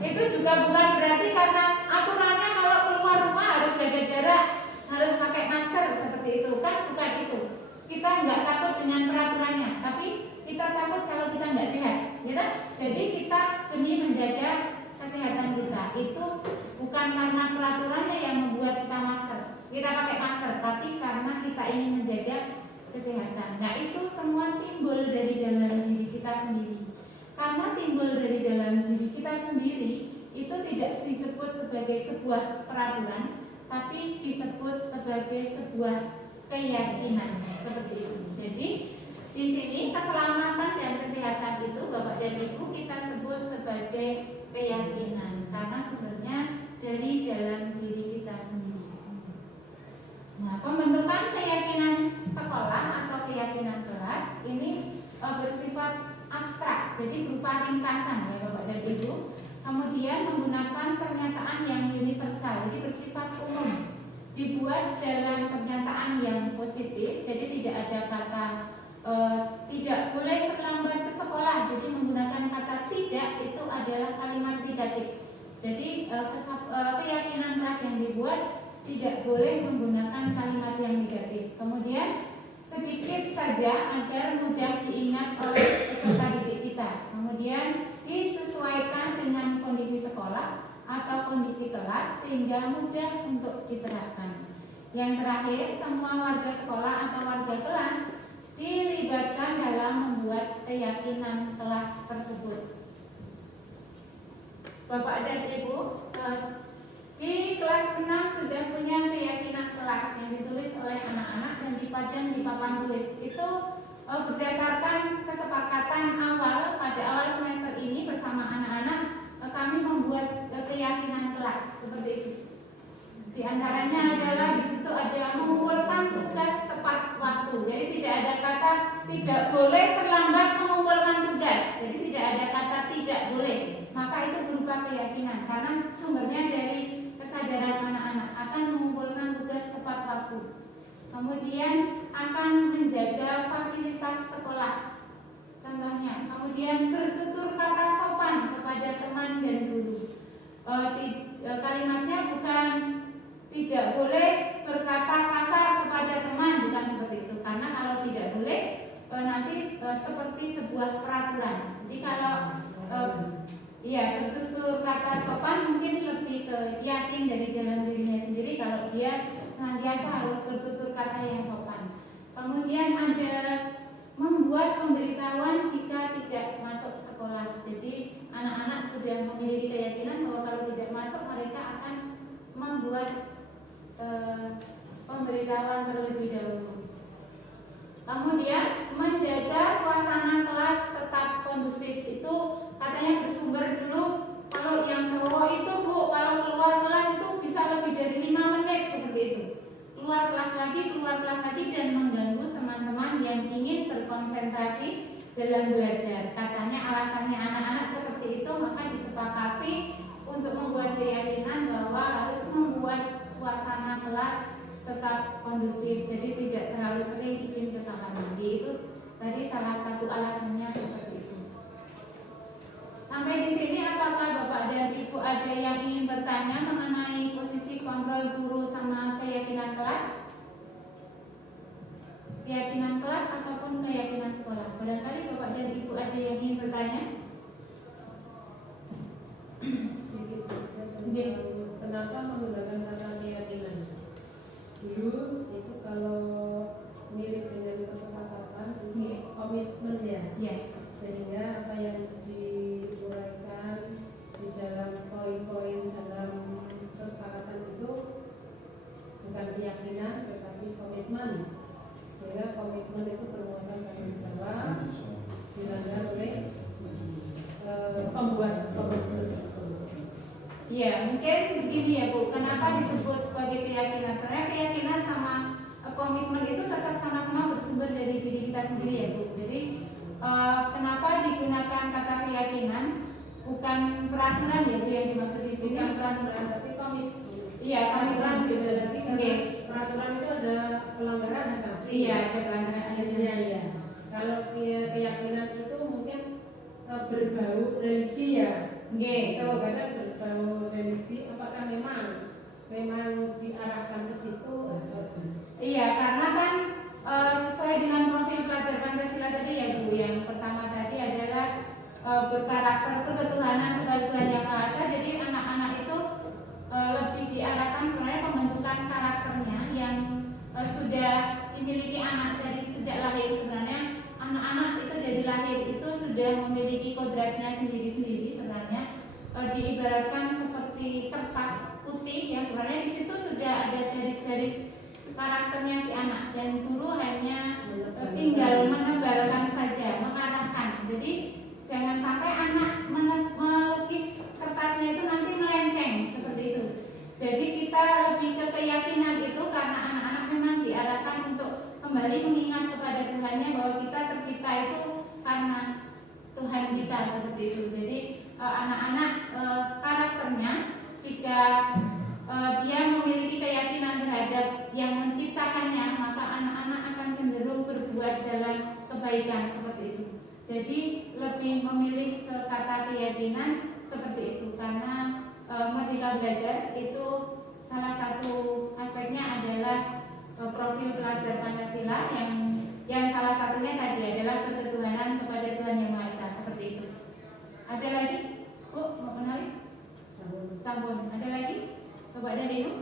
Itu juga bukan berarti karena aturannya kalau keluar rumah harus jaga jarak, harus pakai masker seperti itu kan, bukan itu. Kita nggak takut dengan peraturannya, tapi kita takut kalau kita nggak sehat, gitu. Jadi kita demi menjaga kesehatan kita. Itu bukan karena peraturannya yang membuat kita pakai masker, tapi karena kita ingin menjaga kesehatan. Nah, itu semua timbul dari dalam diri kita sendiri. Karena timbul dari dalam diri kita sendiri, itu tidak disebut sebagai sebuah peraturan, tapi disebut sebagai sebuah keyakinan, seperti itu. Jadi di sini keselamatan dan kesehatan itu Bapak dan Ibu kita sebut sebagai keyakinan, karena sebenarnya dari dalam diri kita sendiri. Nah, pembentukan keyakinan sekolah atau keyakinan kelas ini bersifat abstrak, jadi berupa ringkasan ya Bapak dan Ibu. Kemudian menggunakan pernyataan yang universal, jadi bersifat umum. Dibuat dalam pernyataan yang positif, jadi tidak ada kata tidak boleh terlambat ke sekolah. Jadi menggunakan kata tidak itu adalah kalimat negatif. Jadi keyakinan kelas yang dibuat tidak boleh menggunakan kalimat yang negatif. Kemudian sedikit saja agar mudah diingat oleh peserta didik kita. Kemudian disesuaikan dengan kondisi sekolah atau kondisi kelas sehingga mudah untuk diterapkan. Yang terakhir, semua warga sekolah atau warga kelas dilibatkan dalam membuat keyakinan kelas tersebut. Bapak dan Ibu, di kelas 6 sudah punya keyakinan kelas yang ditulis oleh anak-anak dan dipajang di papan tulis. Itu berdasarkan kesepakatan awal pada awal semester ini bersama anak-anak, kami membuat keyakinan kelas seperti itu. Di antaranya adalah di situ ada mengumpulkan tugas tepat waktu. Jadi tidak ada kata tidak boleh terlambat mengumpulkan tugas. Jadi tidak ada kata tidak boleh. Maka itu berupa keyakinan karena sumbernya dari kesadaran anak-anak akan mengumpulkan tugas tepat waktu. Kemudian akan menjaga fasilitas sekolah. Contohnya, kemudian bertutur kata sopan kepada teman dan guru. Kalimatnya bukan tidak boleh berkata kasar kepada teman, bukan seperti itu. Karena kalau tidak boleh Jadi kalau iya, bertutur kata sopan mungkin lebih ke yakin dari dalam dirinya sendiri kalau dia senantiasa harus bertutur kata yang sopan. Kemudian ada membuat pemberitahuan jika tidak masuk sekolah. Jadi anak-anak sudah memiliki keyakinan bahwa kalau tidak masuk mereka akan membuat pemberitahuan terlebih dahulu. Kemudian menjaga suasana kelas tetap kondusif, itu katanya bersumber dulu kalau yang cowok itu Bu, kalau keluar kelas itu bisa lebih dari 5 menit seperti itu. Keluar kelas lagi dan mengganggu teman-teman yang ingin berkonsentrasi dalam belajar. Katanya alasannya anak-anak seperti itu, maka disepakati untuk membuat keyakinan bahwa harus membuat suasana kelas tetap kondusif, jadi tidak terlalu sering izin ke kamar mandi. Itu tadi salah satu alasannya seperti itu. Sampai di sini apakah Bapak dan Ibu ada yang ingin bertanya mengenai posisi kontrol guru sama keyakinan kelas? Keyakinan kelas ataupun keyakinan sekolah? Barangkali Bapak dan Ibu ada yang ingin bertanya? Sedikit saja kenapa menggunakan kata keyakinan? Dulu itu kalau mirip dengan kesepakatan itu komitmen ya, sehingga apa yang diuraikan di dalam poin-poin dalam kesepakatan itu bukan keyakinan tetapi komitmen, sehingga komitmen itu perbuatan tanggung jawab dilanggar oleh pembuat komitmen. Iya, mungkin begini ya Bu, kenapa disebut sebagai keyakinan? Karena keyakinan sama komitmen itu tetap sama-sama bersumber dari diri kita sendiri ya Bu. Jadi kenapa digunakan kata keyakinan, bukan peraturan ya Bu yang dimaksud di sini? Bukan peraturan, tapi komitmen. Iya, Peraturan beda lagi karena Oke. peraturan itu ada pelanggaran dan sanksi. Iya, ada pelanggaran, ada Iya, sanksi. iya. Kalau keyakinan itu mungkin berbau religi ya. Oke. Itu kadang berbau religi. Apakah memang diarahkan ke situ? Iya, karena kan sesuai dengan profil pelajar Pancasila tadi ya Bu. Yang pertama tadi adalah berkarakter ketuhanan kepada Tuhan Yang Maha Esa. Jadi anak-anak itu lebih diarahkan sebenarnya pembentukan karakternya yang sudah dimiliki anak dari sejak lahir. Sebenarnya anak-anak itu dari lahir itu sudah memiliki kodratnya sendiri-sendiri. Sebenarnya diibaratkan seperti kertas putih yang sebenarnya di situ sudah ada garis-garis karakternya si anak, dan guru hanya tinggal menebalkan saja, mengarahkan. Jadi jangan sampai anak melukis kertasnya itu nanti melenceng seperti itu. Jadi kita lebih ke keyakinan itu karena anak-anak memang diarahkan untuk kembali mengingat kepada Tuhannya bahwa kita tercipta itu karena Tuhan kita seperti itu. Jadi anak-anak karakternya jika dia memiliki keyakinan terhadap yang menciptakannya, maka anak-anak akan cenderung berbuat dalam kebaikan seperti itu. Jadi lebih memilih ke kata keyakinan seperti itu karena Merdeka Belajar itu salah satu aspeknya adalah profil pelajar Pancasila yang salah satunya tadi adalah ketuhanan kepada Tuhan Yang Maha Esa seperti itu. Ada lagi? Bu, mau kenali? Sampun. Ada lagi? Bapak dan Ibu?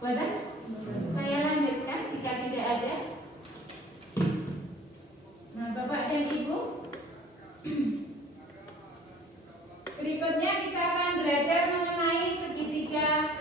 Badan? Saya lanjutkan jika tidak ada. Nah, Bapak dan Ibu, berikutnya kita akan belajar mengenai segitiga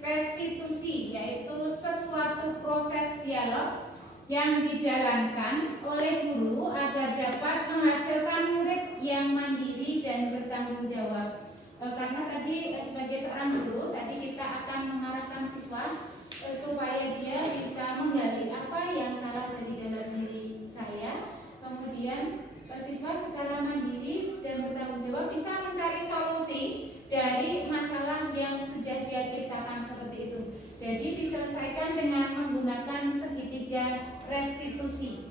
restitusi, yaitu sesuatu proses dialog yang dijalankan oleh guru agar dapat menghasilkan murid yang mandiri dan bertanggung jawab. Karena tadi sebagai seorang guru, tadi kita akan mengarahkan siswa supaya dia bisa menggali apa yang salah dari dalam diri saya. Kemudian siswa secara mandiri dan bertanggung jawab bisa mencari solusi dari masalah yang sudah dia ciptakan seperti itu. Jadi diselesaikan dengan menggunakan segitiga restitusi.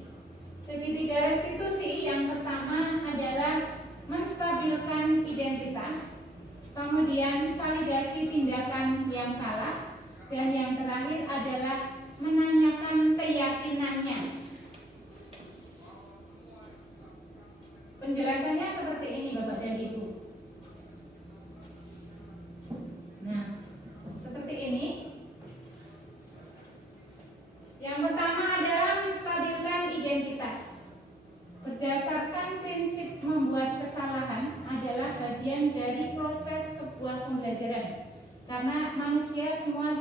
Segitiga restitusi yang pertama adalah menstabilkan identitas, kemudian validasi tindakan yang salah, dan yang terakhir adalah menanyakan keyakinannya. Penjelasan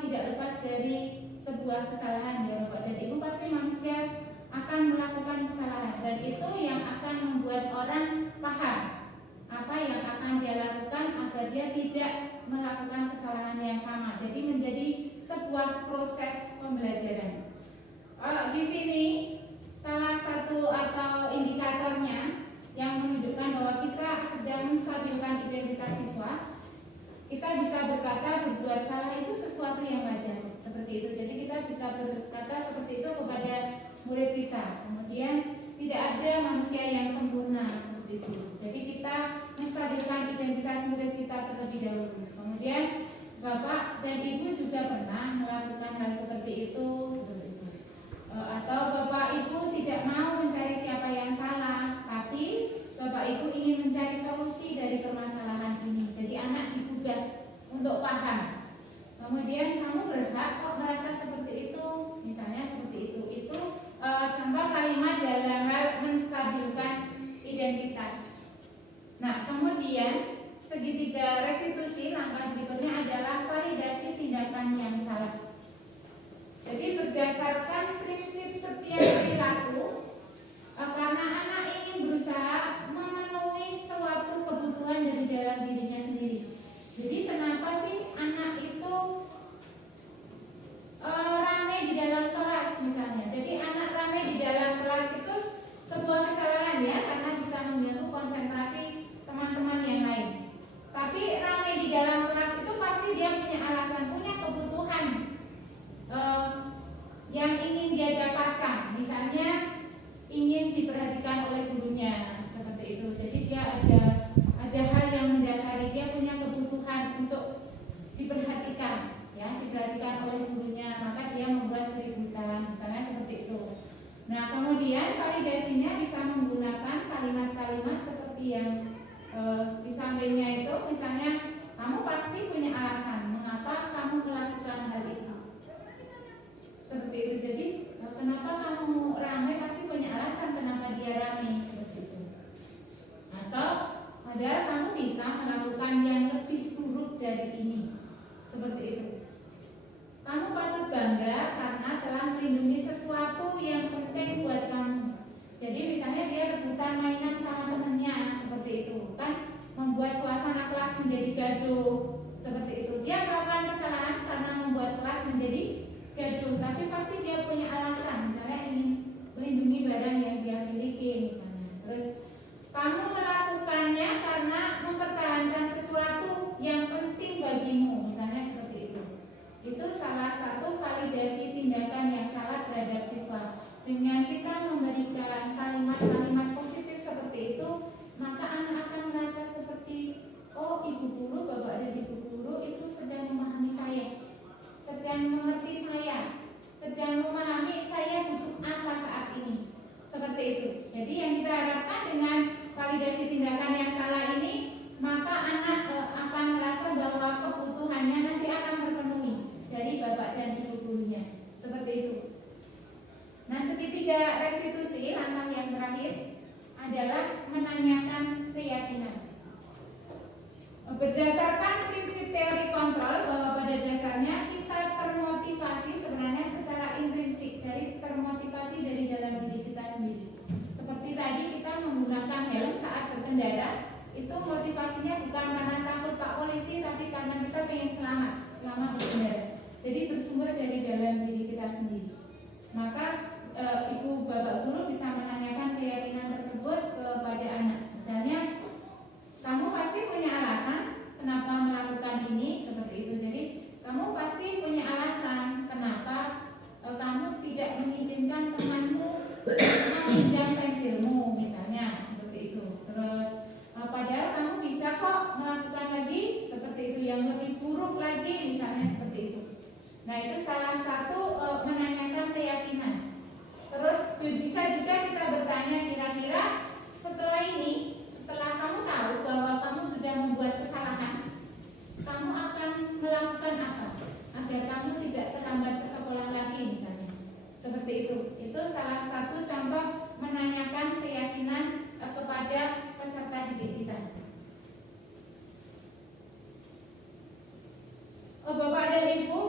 tidak lepas dari sebuah kesalahan ya Bapak dan Ibu. Pasti manusia akan melakukan kesalahan dan itu yang akan membuat orang paham apa yang akan dia lakukan agar dia tidak melakukan kesalahan yang sama. Jadi menjadi sebuah proses pembelajaran. Di sini salah satu atau indikatornya yang menunjukkan bahwa kita sedang menstabilkan identitas siswa, kita bisa berkata berbuat salah itu sesuatu yang wajar seperti itu. Jadi kita bisa berkata seperti itu kepada murid kita. Kemudian tidak ada manusia yang sempurna seperti itu. Jadi kita menstabilkan identitas murid kita terlebih dahulu. Kemudian Bapak dan Ibu juga pernah melakukan hal seperti itu, atau Bapak Ibu tidak mau mencari siapa yang salah, tapi Bapak Ibu ingin mencari solusi dari permasalahan ini. Jadi anak digugah untuk paham. Kemudian kamu berhak kok merasa seperti itu, misalnya seperti itu. Itu contoh kalimat dalam hal menstabilkan identitas. Nah, kemudian segitiga restitusi langkah berikutnya adalah validasi tindakan yang salah. Jadi berdasarkan prinsip setiap perilaku, karena anak ingin berusaha memenuhi suatu kebutuhan dari dalam dirinya sendiri. Jadi kenapa sih anak itu ramai di dalam kelas misalnya? Jadi anak ramai di dalam kelas itu sebuah kesalahan ya, karena bisa mengganggu konsentrasi teman-teman yang lain. Tapi ramai di dalam kelas itu pasti dia punya alasan, punya kebutuhan yang ingin dia dapatkan. Misalnya ingin diperhatikan oleh gurunya seperti itu. Jadi dia ada hal yang mendasari, dia punya kebutuhan untuk diperhatikan, ya, diperhatikan oleh gurunya, maka dia membuat keributan, misalnya seperti itu. Nah, kemudian validasinya bisa menggunakan kalimat-kalimat seperti yang di sampingnya itu, misalnya kamu pasti punya alasan mengapa kamu melakukan hal itu. Seperti itu. Jadi kenapa kamu ramai, pasti punya alasan kenapa dia ramai seperti itu. Atau padahal kamu bisa melakukan yang lebih buruk dari ini. Seperti itu. Kamu patut bangga karena telah melindungi sesuatu yang penting buat kamu. Jadi misalnya dia rebutan mainan sama temennya, seperti itu kan, membuat suasana kelas menjadi gaduh. Seperti itu. Dia melakukan kesalahan karena membuat kelas menjadi gaduh, tapi pasti dia punya alasan, misalnya ingin melindungi barang yang dia miliki misalnya. Terus kamu melakukannya karena mempertahankan sesuatu yang penting bagimu, misalnya seperti itu. Itu salah satu validasi tindakan yang salah terhadap siswa. Dengan kita memberikan kalimat-kalimat positif seperti itu, maka anak akan merasa seperti, oh ibu guru, bapak dan ibu guru itu sedang memahami saya, sedang mengerti saya, sedang memahami saya butuh apa saat ini. Seperti itu. Jadi yang kita harapkan dengan validasi tindakan yang salah ini, maka anak akan merasa bahwa kebutuhannya nanti akan terpenuhi dari bapak dan ibu gurunya. Seperti itu. Nah, segitiga restitusi, langkah yang terakhir adalah menanyakan keyakinan. Berdasarkan prinsip teori kontrol, bahwa pada dasarnya kita termotivasi sebenarnya secara intrinsik, dari termotivasi dari dalam diri kita sendiri. Seperti tadi kita menggunakan helm saat berkendara, itu motivasinya bukan karena takut Pak Polisi, tapi karena kita ingin selamat selama berkendara. Jadi bersumber dari dalam diri kita sendiri. Maka ibu bapak guru bisa menanyakan keyakinan tersebut kepada anak. Misalnya, kamu pasti punya alasan kenapa melakukan ini, seperti itu. Jadi kamu pasti punya alasan kenapa kamu tidak mengizinkan temanmu meminjam pensilmu, misalnya seperti itu. Terus padahal kamu bisa kok melakukan lagi seperti itu, yang lebih buruk lagi, misalnya seperti itu. Nah, itu salah satu menanyakan keyakinan. Terus bisa juga kita bertanya, kira-kira setelah ini, setelah kamu tahu bahwa kamu sudah membuat kesalahan, kamu akan melakukan apa agar kamu tidak terlambat ke sekolah lagi, misalnya seperti itu. Itu salah satu contoh menanyakan keyakinan kepada peserta didik kita. Bapak dan Ibu,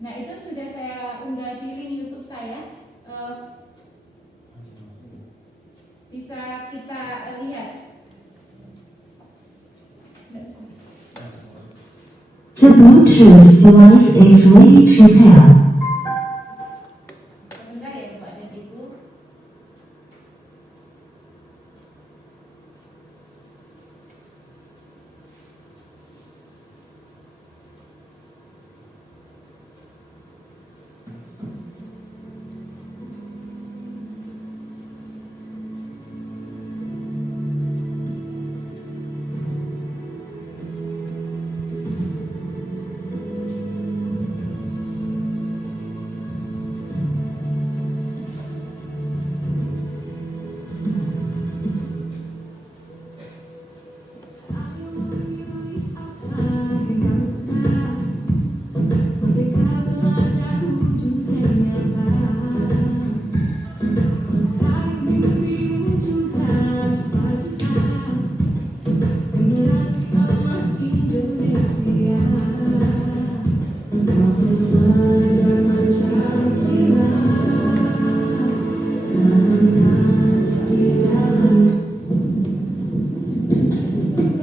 Nah, itu sudah saya unggah di link YouTube saya. Bisa kita lihat. The Bluetooth device is ready to pair. Sebentar ya Bapak dan Ibu.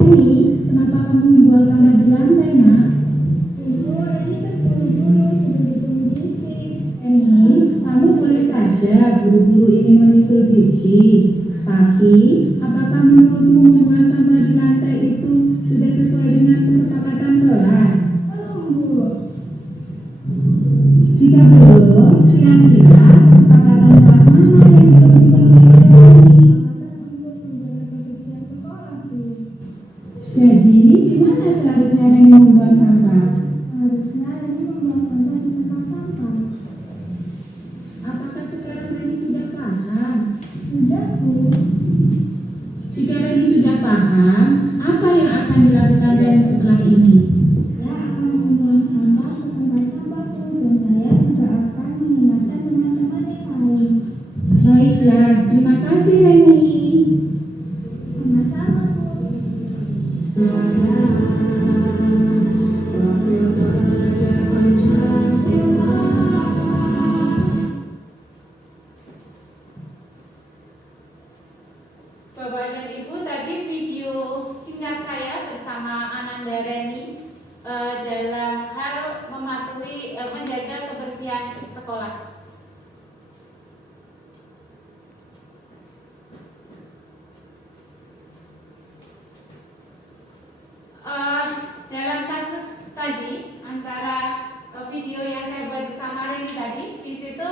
Felix, kenapa kamu membuang tanah di lantai, nak? Ibu, ini terburu-buru, buru-buru bisik. Kamu boleh saja buru-buru ingin menyusul bisik. Tapi, apakah menurutmu membuang sampah di lantai itu sudah sesuai dengan kesepakatan kelas? Belum, Bu. Jika belum, kira-kira kesepakatan kelas mana yang belum dipenuhi? Jadi, di mana seharusnya Reni membuang sampah? Harusnya Reni membuang sampah di tempat sampah. Apakah sekarang Reni sudah paham? Sudah, Bu. Jika Reni sudah paham, apa yang akan dilakukan Reni setelah ini? Saya akan membuang sampah ke tempat sampah, Bu, dan saya juga akan mengingatkan teman-teman yang lain. Baiklah, terima kasih Reni. Sama-sama, Bu. Bapak dan Ibu, tadi video singkat saya bersama Ananda Reni dalam hal mematuhi menjaga kebersihan sekolah. Dalam kasus tadi antara video yang saya buat bersama Reni tadi, di situ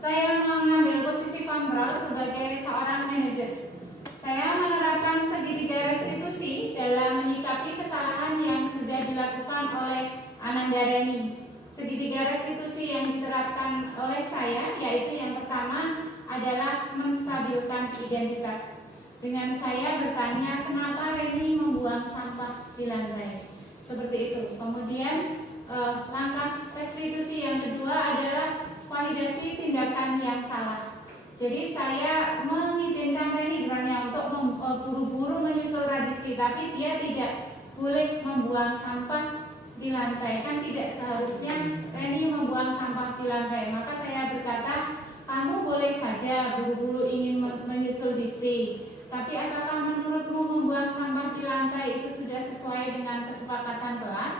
saya mengambil posisi kontrol sebagai seorang manajer. Saya menerapkan segitiga restitusi dalam menyikapi kesalahan yang sudah dilakukan oleh Ananda Reni. Segitiga restitusi yang diterapkan oleh saya yaitu yang pertama adalah menstabilkan identitas. Dengan saya bertanya kenapa Reni membuang sampah di lantai. Seperti itu. Kemudian langkah restitusi yang kedua adalah validasi tindakan yang salah. Jadi saya mengizinkan Reni sebenarnya untuk buru-buru menyusul Radisti, tapi dia tidak boleh membuang sampah di lantai. Kan tidak seharusnya Reni membuang sampah di lantai. Maka saya berkata, kamu boleh saja buru-buru ingin menyusul Disti, tapi apakah menurutmu membuang sampah di lantai itu sudah sesuai dengan kesepakatan kelas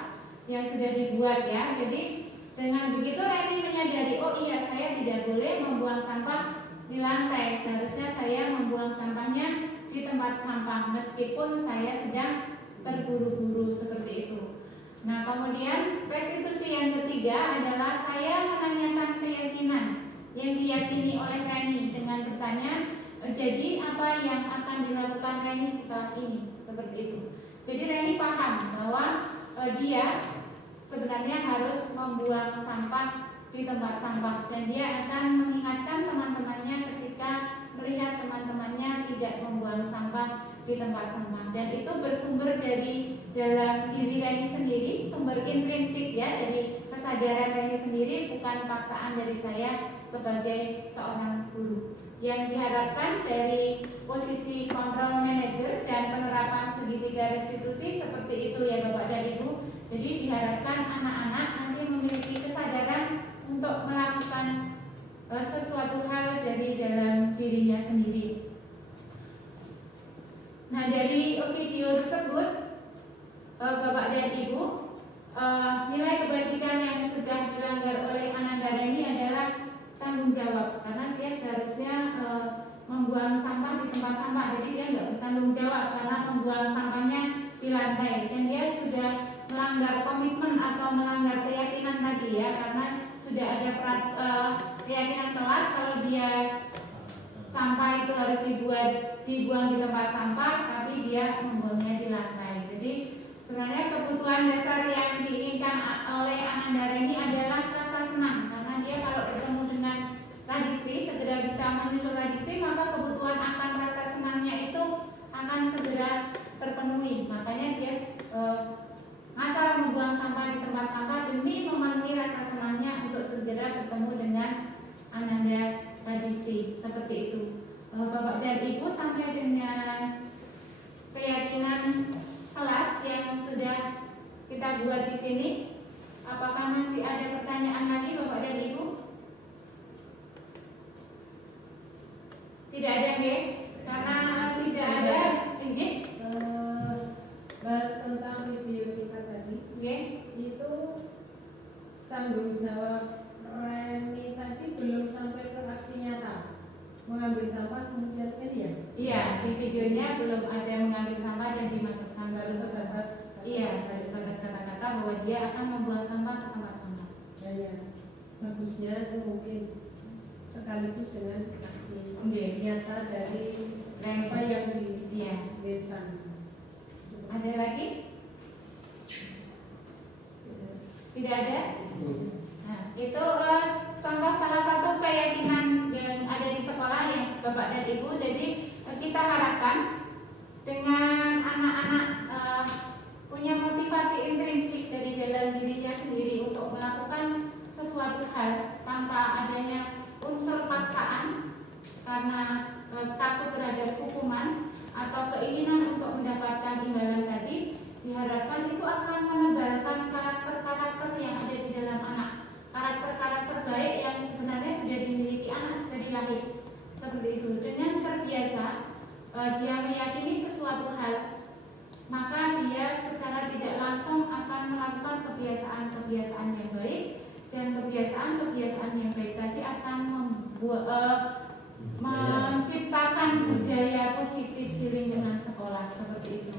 yang sudah dibuat ya? Jadi dengan begitu Reni menyadari, oh iya saya tidak boleh membuang sampah di lantai, seharusnya saya membuang sampahnya di tempat sampah meskipun saya sedang terburu-buru seperti itu. Nah, kemudian restitusi yang ketiga adalah saya menanyakan keyakinan yang diyakini oleh Reni dengan bertanya, jadi apa yang akan dilakukan Reni setelah ini? Seperti itu. Jadi Reni paham bahwa dia sebenarnya harus membuang sampah di tempat sampah dan dia akan mengingatkan teman-temannya ketika melihat teman-temannya tidak membuang sampah di tempat sampah, dan itu bersumber dari dalam diri Reni sendiri, sumber intrinsik ya, dari kesadaran Reni sendiri, bukan paksaan dari saya sebagai seorang guru. Yang diharapkan dari posisi kontrol manajer dan penerapan segitiga restitusi seperti itu ya Bapak dan Ibu. Jadi diharapkan anak-anak nanti memiliki kesadaran sesuatu hal dari dalam dirinya sendiri. Nah, dari video tersebut, Bapak dan Ibu, nilai kebajikan yang sudah dilanggar oleh Anandareni adalah tanggung jawab, karena dia seharusnya membuang sampah di tempat sampah, jadi dia nggak bertanggung jawab karena membuang sampahnya di lantai, dan dia sudah melanggar komitmen atau melanggar keyakinan tadi ya, karena sudah ada keyakinan kelas kalau dia sampah itu harus dibuang di tempat sampah, tapi dia membuangnya di lantai. Jadi sebenarnya kebutuhan dasar yang diinginkan oleh Anandareni adalah rasa senang, karena dia kalau bertemu dengan Radistri segera bisa menyusul Radistri, maka kebutuhan akan rasa senangnya itu akan segera terpenuhi. Makanya dia asal membuang sampah di tempat sampah demi memenuhi rasa senangnya untuk segera bertemu dengan Ananda Radistri. Seperti itu. Bapak dan Ibu, sampai dengan keyakinan kelas yang sudah kita buat di sini, apakah masih ada pertanyaan lagi Bapak dan Ibu? Tidak ada, nggih? Karena tidak ada, nggih? Bahas tentang video singkat tadi, Nggih? itu tanggung jawab Reni tadi belum sampai ke aksi nyata mengambil sampah kemudian ya? Iya, di videonya belum ada mengambil sampah dan dimasukkan, Baru sebatas iya, baru sebatas kata-kata bahwa dia akan membuang sampah ke tempat sampah. ya, bagusnya itu mungkin sekaligus dengan aksi Nggih. nyata dari apa yang di Iya. desa. Ada lagi? Tidak ada? Nah, itu contoh salah satu keyakinan yang ada di sekolah yang Bapak dan Ibu. Jadi kita harapkan dengan anak-anak punya motivasi intrinsik dari dalam dirinya sendiri untuk melakukan sesuatu hal tanpa adanya unsur paksaan karena takut terhadap hukuman atau keinginan untuk mendapatkan imbalan tadi, diharapkan itu akan menebalkan karakter-karakter yang ada di dalam anak, karakter-karakter baik yang sebenarnya sudah dimiliki anak dari lahir. Seperti itu. Dengan terbiasa dia meyakini sesuatu hal, maka dia secara tidak langsung akan melakukan kebiasaan-kebiasaan yang baik, dan kebiasaan-kebiasaan yang baik tadi akan menciptakan budaya positif di lingkungan sekolah. Seperti itu.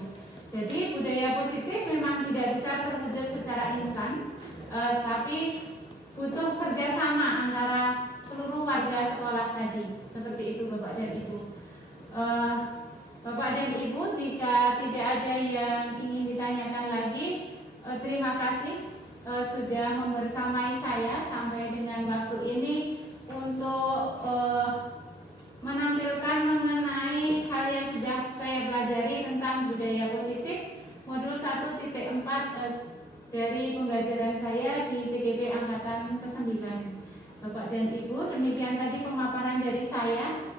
Jadi budaya positif memang tidak bisa terwujud secara instan, tapi butuh kerjasama antara seluruh warga sekolah tadi. Seperti itu Bapak dan Ibu. Bapak dan Ibu, jika tidak ada yang ingin ditanyakan lagi, terima kasih sudah membersamai saya sampai dengan waktu ini untuk menampilkan mengenai hal yang sudah saya pelajari tentang budaya positif modul 1.4 dari pembelajaran saya di CGP Angkatan ke-9. Bapak dan Ibu, demikian tadi pemaparan dari saya.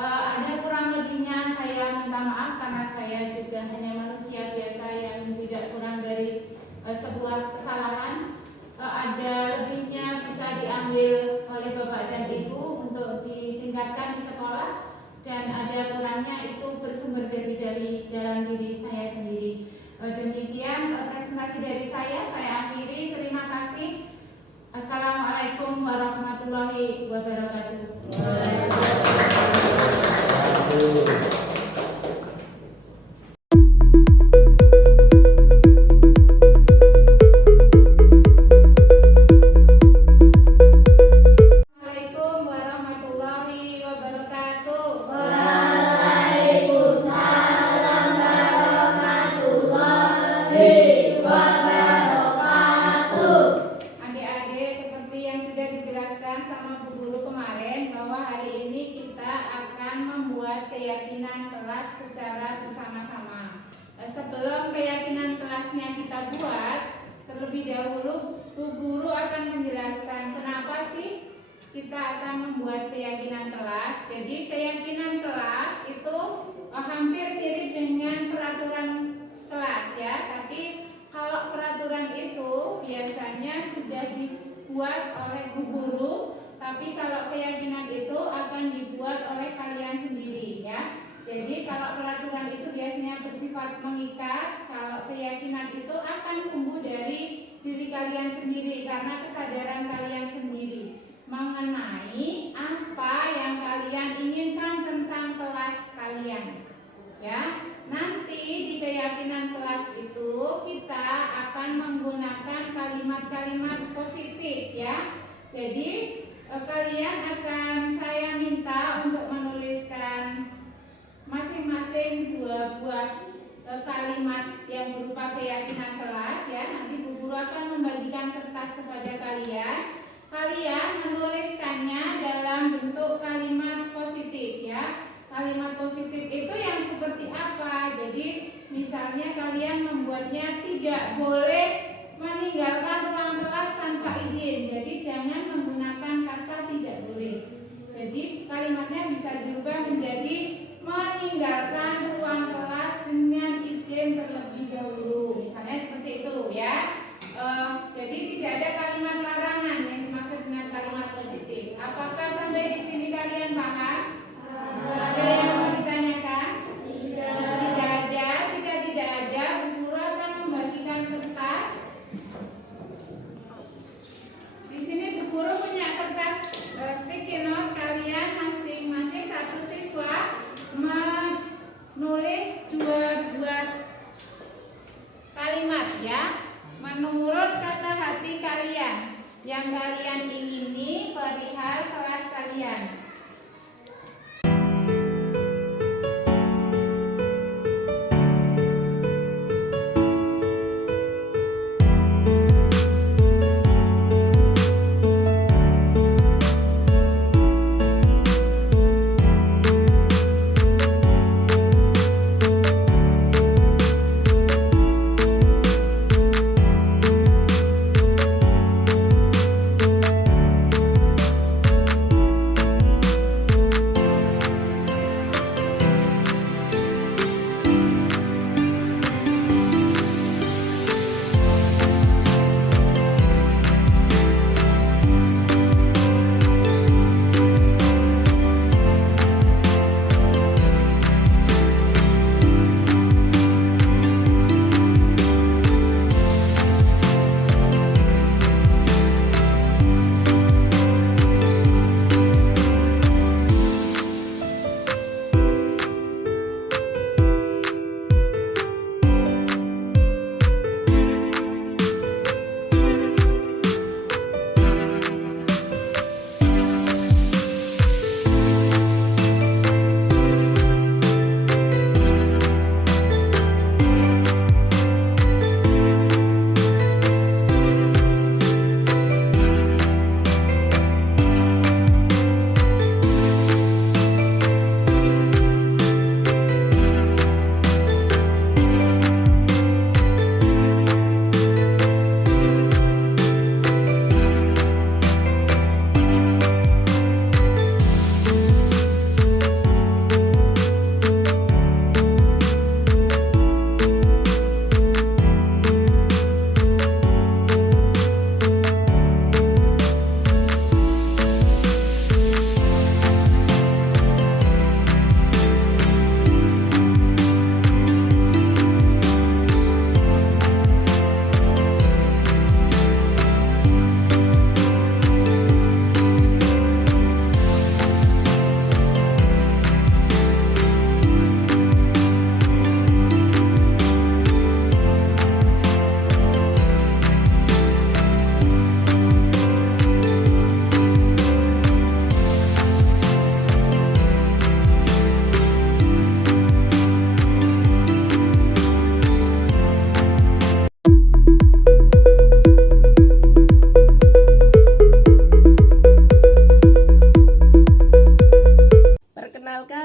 Ada kurang lebihnya saya minta maaf karena saya juga hanya manusia biasa yang tidak kurang dari sebuah kesalahan. Ada lebihnya bisa diambil oleh Bapak dan Ibu untuk ditingkatkan di sekolah, dan ada kurangnya itu bersumber dari dalam diri saya sendiri. Demikian presentasi dari saya akhiri. Terima kasih. Assalamualaikum warahmatullahi wabarakatuh. Assalamualaikum warahmatullahi wabarakatuh. Waalaikumsalam warahmatullahi wabarakatuh. Adik-adik, seperti yang sudah dijelaskan sama Bu Guru kemarin, bahwa hari ini kita akan membuat keyakinan kelas secara bersama-sama. Sebelum keyakinan kelasnya kita buat, terlebih dahulu Bu Guru akan menjelaskan kenapa sih kita akan membuat keyakinan kelas. Jadi keyakinan kelas itu hampir mirip dengan peraturan kelas ya, tapi kalau peraturan itu biasanya sudah dibuat oleh Bu Guru Tapi kalau keyakinan itu akan dibuat oleh kalian sendiri ya. Jadi kalau peraturan itu biasanya bersifat mengikat, kalau keyakinan itu akan tumbuh dari diri kalian sendiri karena kesadaran kalian sendiri mengenai apa yang kalian inginkan tentang kelas kalian. Ya, nanti di keyakinan kelas itu kita akan menggunakan kalimat-kalimat positif ya. Jadi kalian saya minta untuk menuliskan masing-masing 2 buah kalimat yang berupa keyakinan kelas ya. Nanti Bu Guru akan membagikan kertas kepada kalian. Kalian menuliskannya dalam bentuk kalimat positif ya. Kalimat positif itu yang seperti apa? Jadi misalnya kalian membuatnya tidak boleh meninggalkan ruang kelas tanpa izin. Jadi jangan menggunakan kata tidak boleh. Jadi kalimatnya bisa diubah menjadi meninggalkan ruang kelas dengan izin terlebih dahulu. Misalnya seperti itu ya. Jadi tidak ada kalimat larangan yang dimaksud dengan kalimat positif. Apakah sampai di sini kalian paham? Ada yang mau ditanyakan? Tidak ada. Jika tidak ada, Bu Guru akan membagikan kertas. Di sini Bu Guru punya kertas sticky note. Kalian masing-masing satu siswa menulis 2 buah kalimat ya. Menurut kata hati kalian yang kalian ingini perihal kelas kalian.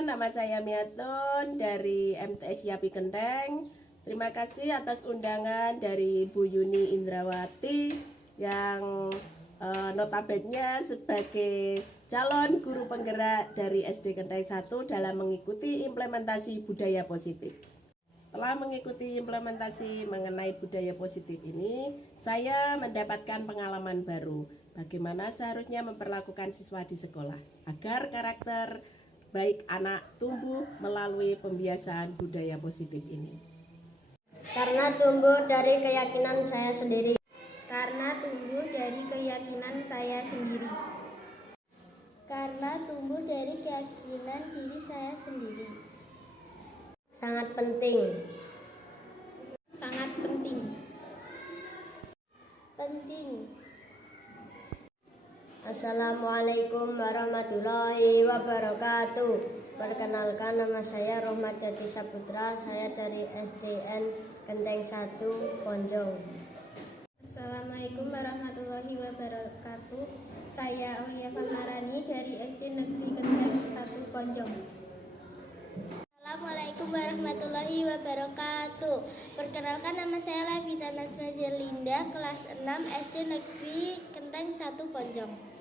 Nama saya Miatun dari MTS Yapi Kendeng. Terima kasih atas undangan dari Bu Yuni Indrawati yang notabene sebagai calon guru penggerak dari SD Kendeng 1 dalam mengikuti implementasi budaya positif. Setelah mengikuti implementasi mengenai budaya positif ini, saya mendapatkan pengalaman baru bagaimana seharusnya memperlakukan siswa di sekolah agar karakter baik anak tumbuh melalui pembiasaan budaya positif ini. Karena tumbuh dari keyakinan saya sendiri. Karena tumbuh dari keyakinan saya sendiri. Karena tumbuh dari keyakinan diri saya sendiri. Sangat penting. Sangat penting. Penting. Assalamualaikum warahmatullahi wabarakatuh. Perkenalkan, nama saya Rohmat Jati Saputra. Saya dari SDN Genteng 1 Ponjong. Assalamualaikum warahmatullahi wabarakatuh. Saya Aulia Famarani dari SD Negeri Genteng 1 Ponjong. Assalamualaikum warahmatullahi wabarakatuh. Perkenalkan, nama saya Lavita Najma Zerlinda, kelas 6 SD Negeri Genteng 1 Ponjong.